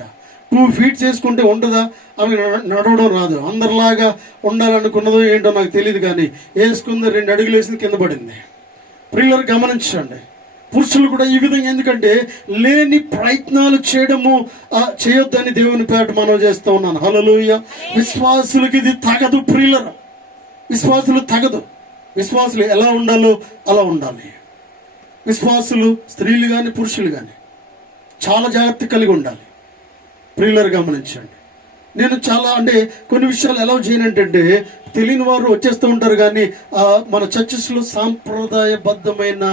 2 ఫీట్స్ వేసుకుంటే ఉండదా? ఆమె నడవడం రాదు. అందరిలాగా ఉండాలనుకున్నదో ఏంటో నాకు తెలియదు, కానీ వేసుకుంది, 2 అడుగులు వేసింది, కింద పడింది. ప్రియులారా గమనించండి, పురుషులు కూడా ఈ విధంగా, ఎందుకంటే లేని ప్రయత్నాలు చేయొద్దని దేవుని పేట మనం చేస్తూ ఉన్నాను. హల్లెలూయా. విశ్వాసులకి ఇది తగదు ప్రియులారా. విశ్వాసులు తగదు. విశ్వాసులు ఎలా ఉండాలో అలా ఉండాలి. విశ్వాసులు స్త్రీలు కానీ పురుషులు కానీ చాలా జాగ్రత్త కలిగి ఉండాలి. ప్రియులారా గమనించండి, నేను చాలా కొన్ని విషయాలు ఎలా చేయనంటే, తెలియని వారు వచ్చేస్తూ ఉంటారు, కానీ మన చర్చెస్లో సాంప్రదాయబద్ధమైన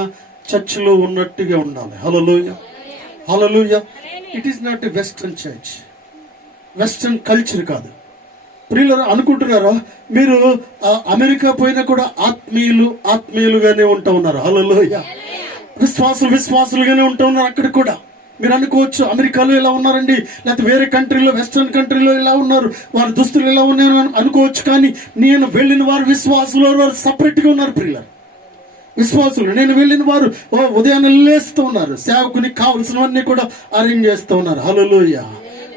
చర్చిలో ఉన్నట్టుగా ఉండాలి. Hallelujah. Hallelujah. It is not a western church, western culture కాదు. ప్రియులారా అనుకుంటున్నారా మీరు అమెరికా పోయినా కూడా ఆత్మీయులుగానే ఉంటా ఉన్నారు. హల్లెలూయా. విశ్వాసులుగానే ఉంటా ఉన్నారు అక్కడ కూడా. మీరు అనుకోవచ్చు, అమెరికాలో ఇలా ఉన్నారండి, లేకపోతే వేరే కంట్రీలో, వెస్ట్రన్ కంట్రీలో ఇలా ఉన్నారు, వారి దుస్తులు ఇలా ఉన్నాయని అనుకోవచ్చు. కానీ నేను వెళ్ళిన వారు విశ్వాసులు, వారు సపరేట్గా ఉన్నారు ప్రియులారా. విశ్వాసులు, నేను వెళ్ళిన వారు ఉదయాన్నే లేస్తూ ఉన్నారు, సేవకునికి కావలసినవన్నీ కూడా అరేంజ్ చేస్తూ ఉన్నారు. హల్లెలూయా.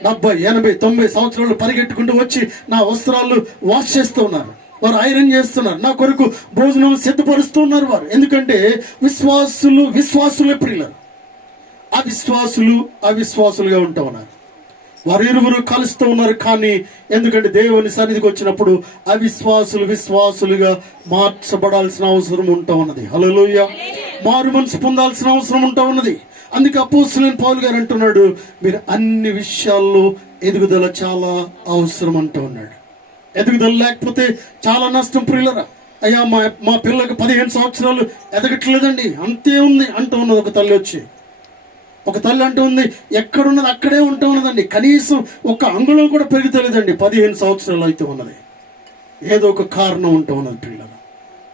70, 80, 90 సంవత్సరాలు పరిగెట్టుకుంటూ వచ్చి నా వస్త్రాలు వాష్ చేస్తూ ఉన్నారు, వారు ఐరన్ చేస్తున్నారు, నా కొరకు భోజనం సిద్ధపరుస్తూ ఉన్నారు వారు. ఎందుకంటే విశ్వాసులే ప్రియులారా. అవిశ్వాసులుగా ఉంటా ఉన్నారు. వారు ఇరువురు కలుస్తూ ఉన్నారు. కానీ ఎందుకంటే దేవుని సన్నిధికి వచ్చినప్పుడు విశ్వాసులుగా మార్చబడాల్సిన అవసరం ఉంటా ఉన్నది. హల్లెలూయా. మారు మనసు పొందాల్సిన అవసరం ఉంటా ఉన్నది. అందుకే అపోస్తలుడైన పౌలు గారు అంటున్నాడు, మీరు అన్ని విషయాల్లో ఎదుగుదల చాలా అవసరం అంటూ ఉన్నాడు. ఎదుగుదల లేకపోతే చాలా నష్టం ప్రియులారా. అయ్యా మా పిల్లలకు 15 సంవత్సరాలు ఎదగట్లేదండి, అంతే ఉంది అంటూ ఉన్నది ఒక తల్లి వచ్చి. ఒక తల్లి అంటూ ఉంది, ఎక్కడున్నది అక్కడే ఉంటూ ఉన్నదండి, కనీసం ఒక అంగుళం కూడా పెరుగుతలేదండి, 15 సంవత్సరాలు అయితే ఉన్నది. ఏదో ఒక కారణం ఉంటూ ఉన్నది పిల్లలు.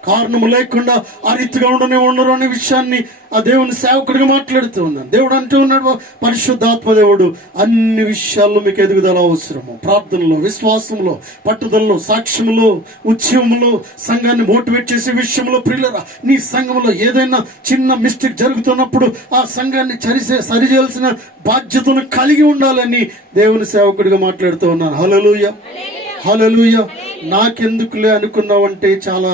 కారణము లేకుండా ఆ రీతిగా ఉండరు అనే విషయాన్ని ఆ దేవుని సేవకుడిగా మాట్లాడుతూ ఉన్నాను. దేవుడు అంటూ ఉన్నాడు, పరిశుద్ధాత్మ దేవుడు, అన్ని విషయాల్లో మీకు ఎదుగుదల అవసరము. ప్రార్థనలో, విశ్వాసంలో, పట్టుదలలో, సాక్ష్యంలో, ఉద్యమంలో, సంఘాన్ని మోటివేట్ చేసే విషయంలో ప్రియులారా, నీ సంఘంలో ఏదైనా చిన్న మిస్టేక్ జరుగుతున్నప్పుడు ఆ సంఘాన్ని సరిచేయాల్సిన బాధ్యతను కలిగి ఉండాలని దేవుని సేవకుడిగా మాట్లాడుతూ ఉన్నాను. హల్లెలూయా. హల్లెలూయా. నాకెందుకులే అనుకున్నావంటే చాలా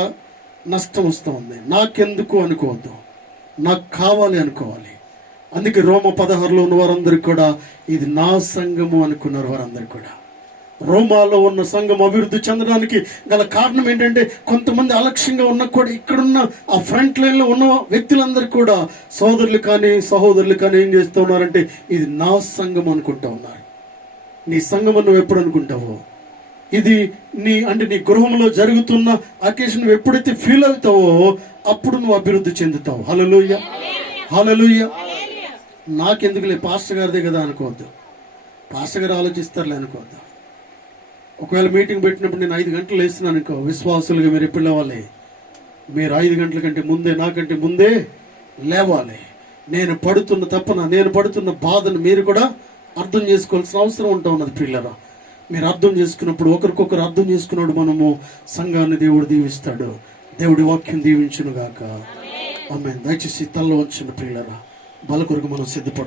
నష్టం వస్తూ ఉంది. నాకెందుకు అనుకోవద్దు, నాకు కావాలి అనుకోవాలి. అందుకే రోమ 16లో ఉన్న వారందరికీ కూడా ఇది నా సంఘము అనుకున్నారు. వారందరూ కూడా రోమాలో ఉన్న సంఘం అభివృద్ధి చెందడానికి గల కారణం ఏంటంటే, కొంతమంది అలక్ష్యంగా ఉన్న కూడా ఇక్కడున్న ఆ ఫ్రంట్ లైన్లో ఉన్న వ్యక్తులందరూ కూడా సోదరులు కానీ సహోదరులు కానీ ఏం చేస్తూ ఉన్నారంటే, ఇది నా సంఘం అనుకుంటా ఉన్నారు. నీ సంఘం నువ్వు ఎప్పుడు అనుకుంటావో, ఇది నీ గృహంలో జరుగుతున్న అకేషన్ నువ్వు ఎప్పుడైతే ఫీల్ అవుతావో అప్పుడు నువ్వు అభివృద్ధి చెందుతావు. హల్లెలూయా. హల్లెలూయా. నాకెందుకులే, పాస్టర్ గారిదే కదా అనుకోవద్దు, పాస్టర్ గారు ఆలోచిస్తారులే అనుకోవద్దు. ఒకవేళ మీటింగ్ పెట్టినప్పుడు నేను 5 గంటలు వేస్తున్నాను అనుకో, విశ్వాసులుగా మీరు ఎప్పుడు లేవాలి? మీరు 5 గంటల కంటే ముందే, నాకంటే ముందే లేవాలి. నేను పడుతున్న బాధను మీరు కూడా అర్థం చేసుకోవాల్సిన అవసరం ఉంటా ఉన్నది పిల్లరా. మీరు అర్థం చేసుకున్నప్పుడు, ఒకరికొకరు అర్థం చేసుకున్నాడు మనము సంఘాన్ని దేవుడు దీవిస్తాడు. దేవుడి వాక్యం దీవించును గాక. ఆమేన్. దయచేసి తల్ల వంచిన ప్రియులారా, బల కొరకు మనం సిద్ధపడతాం.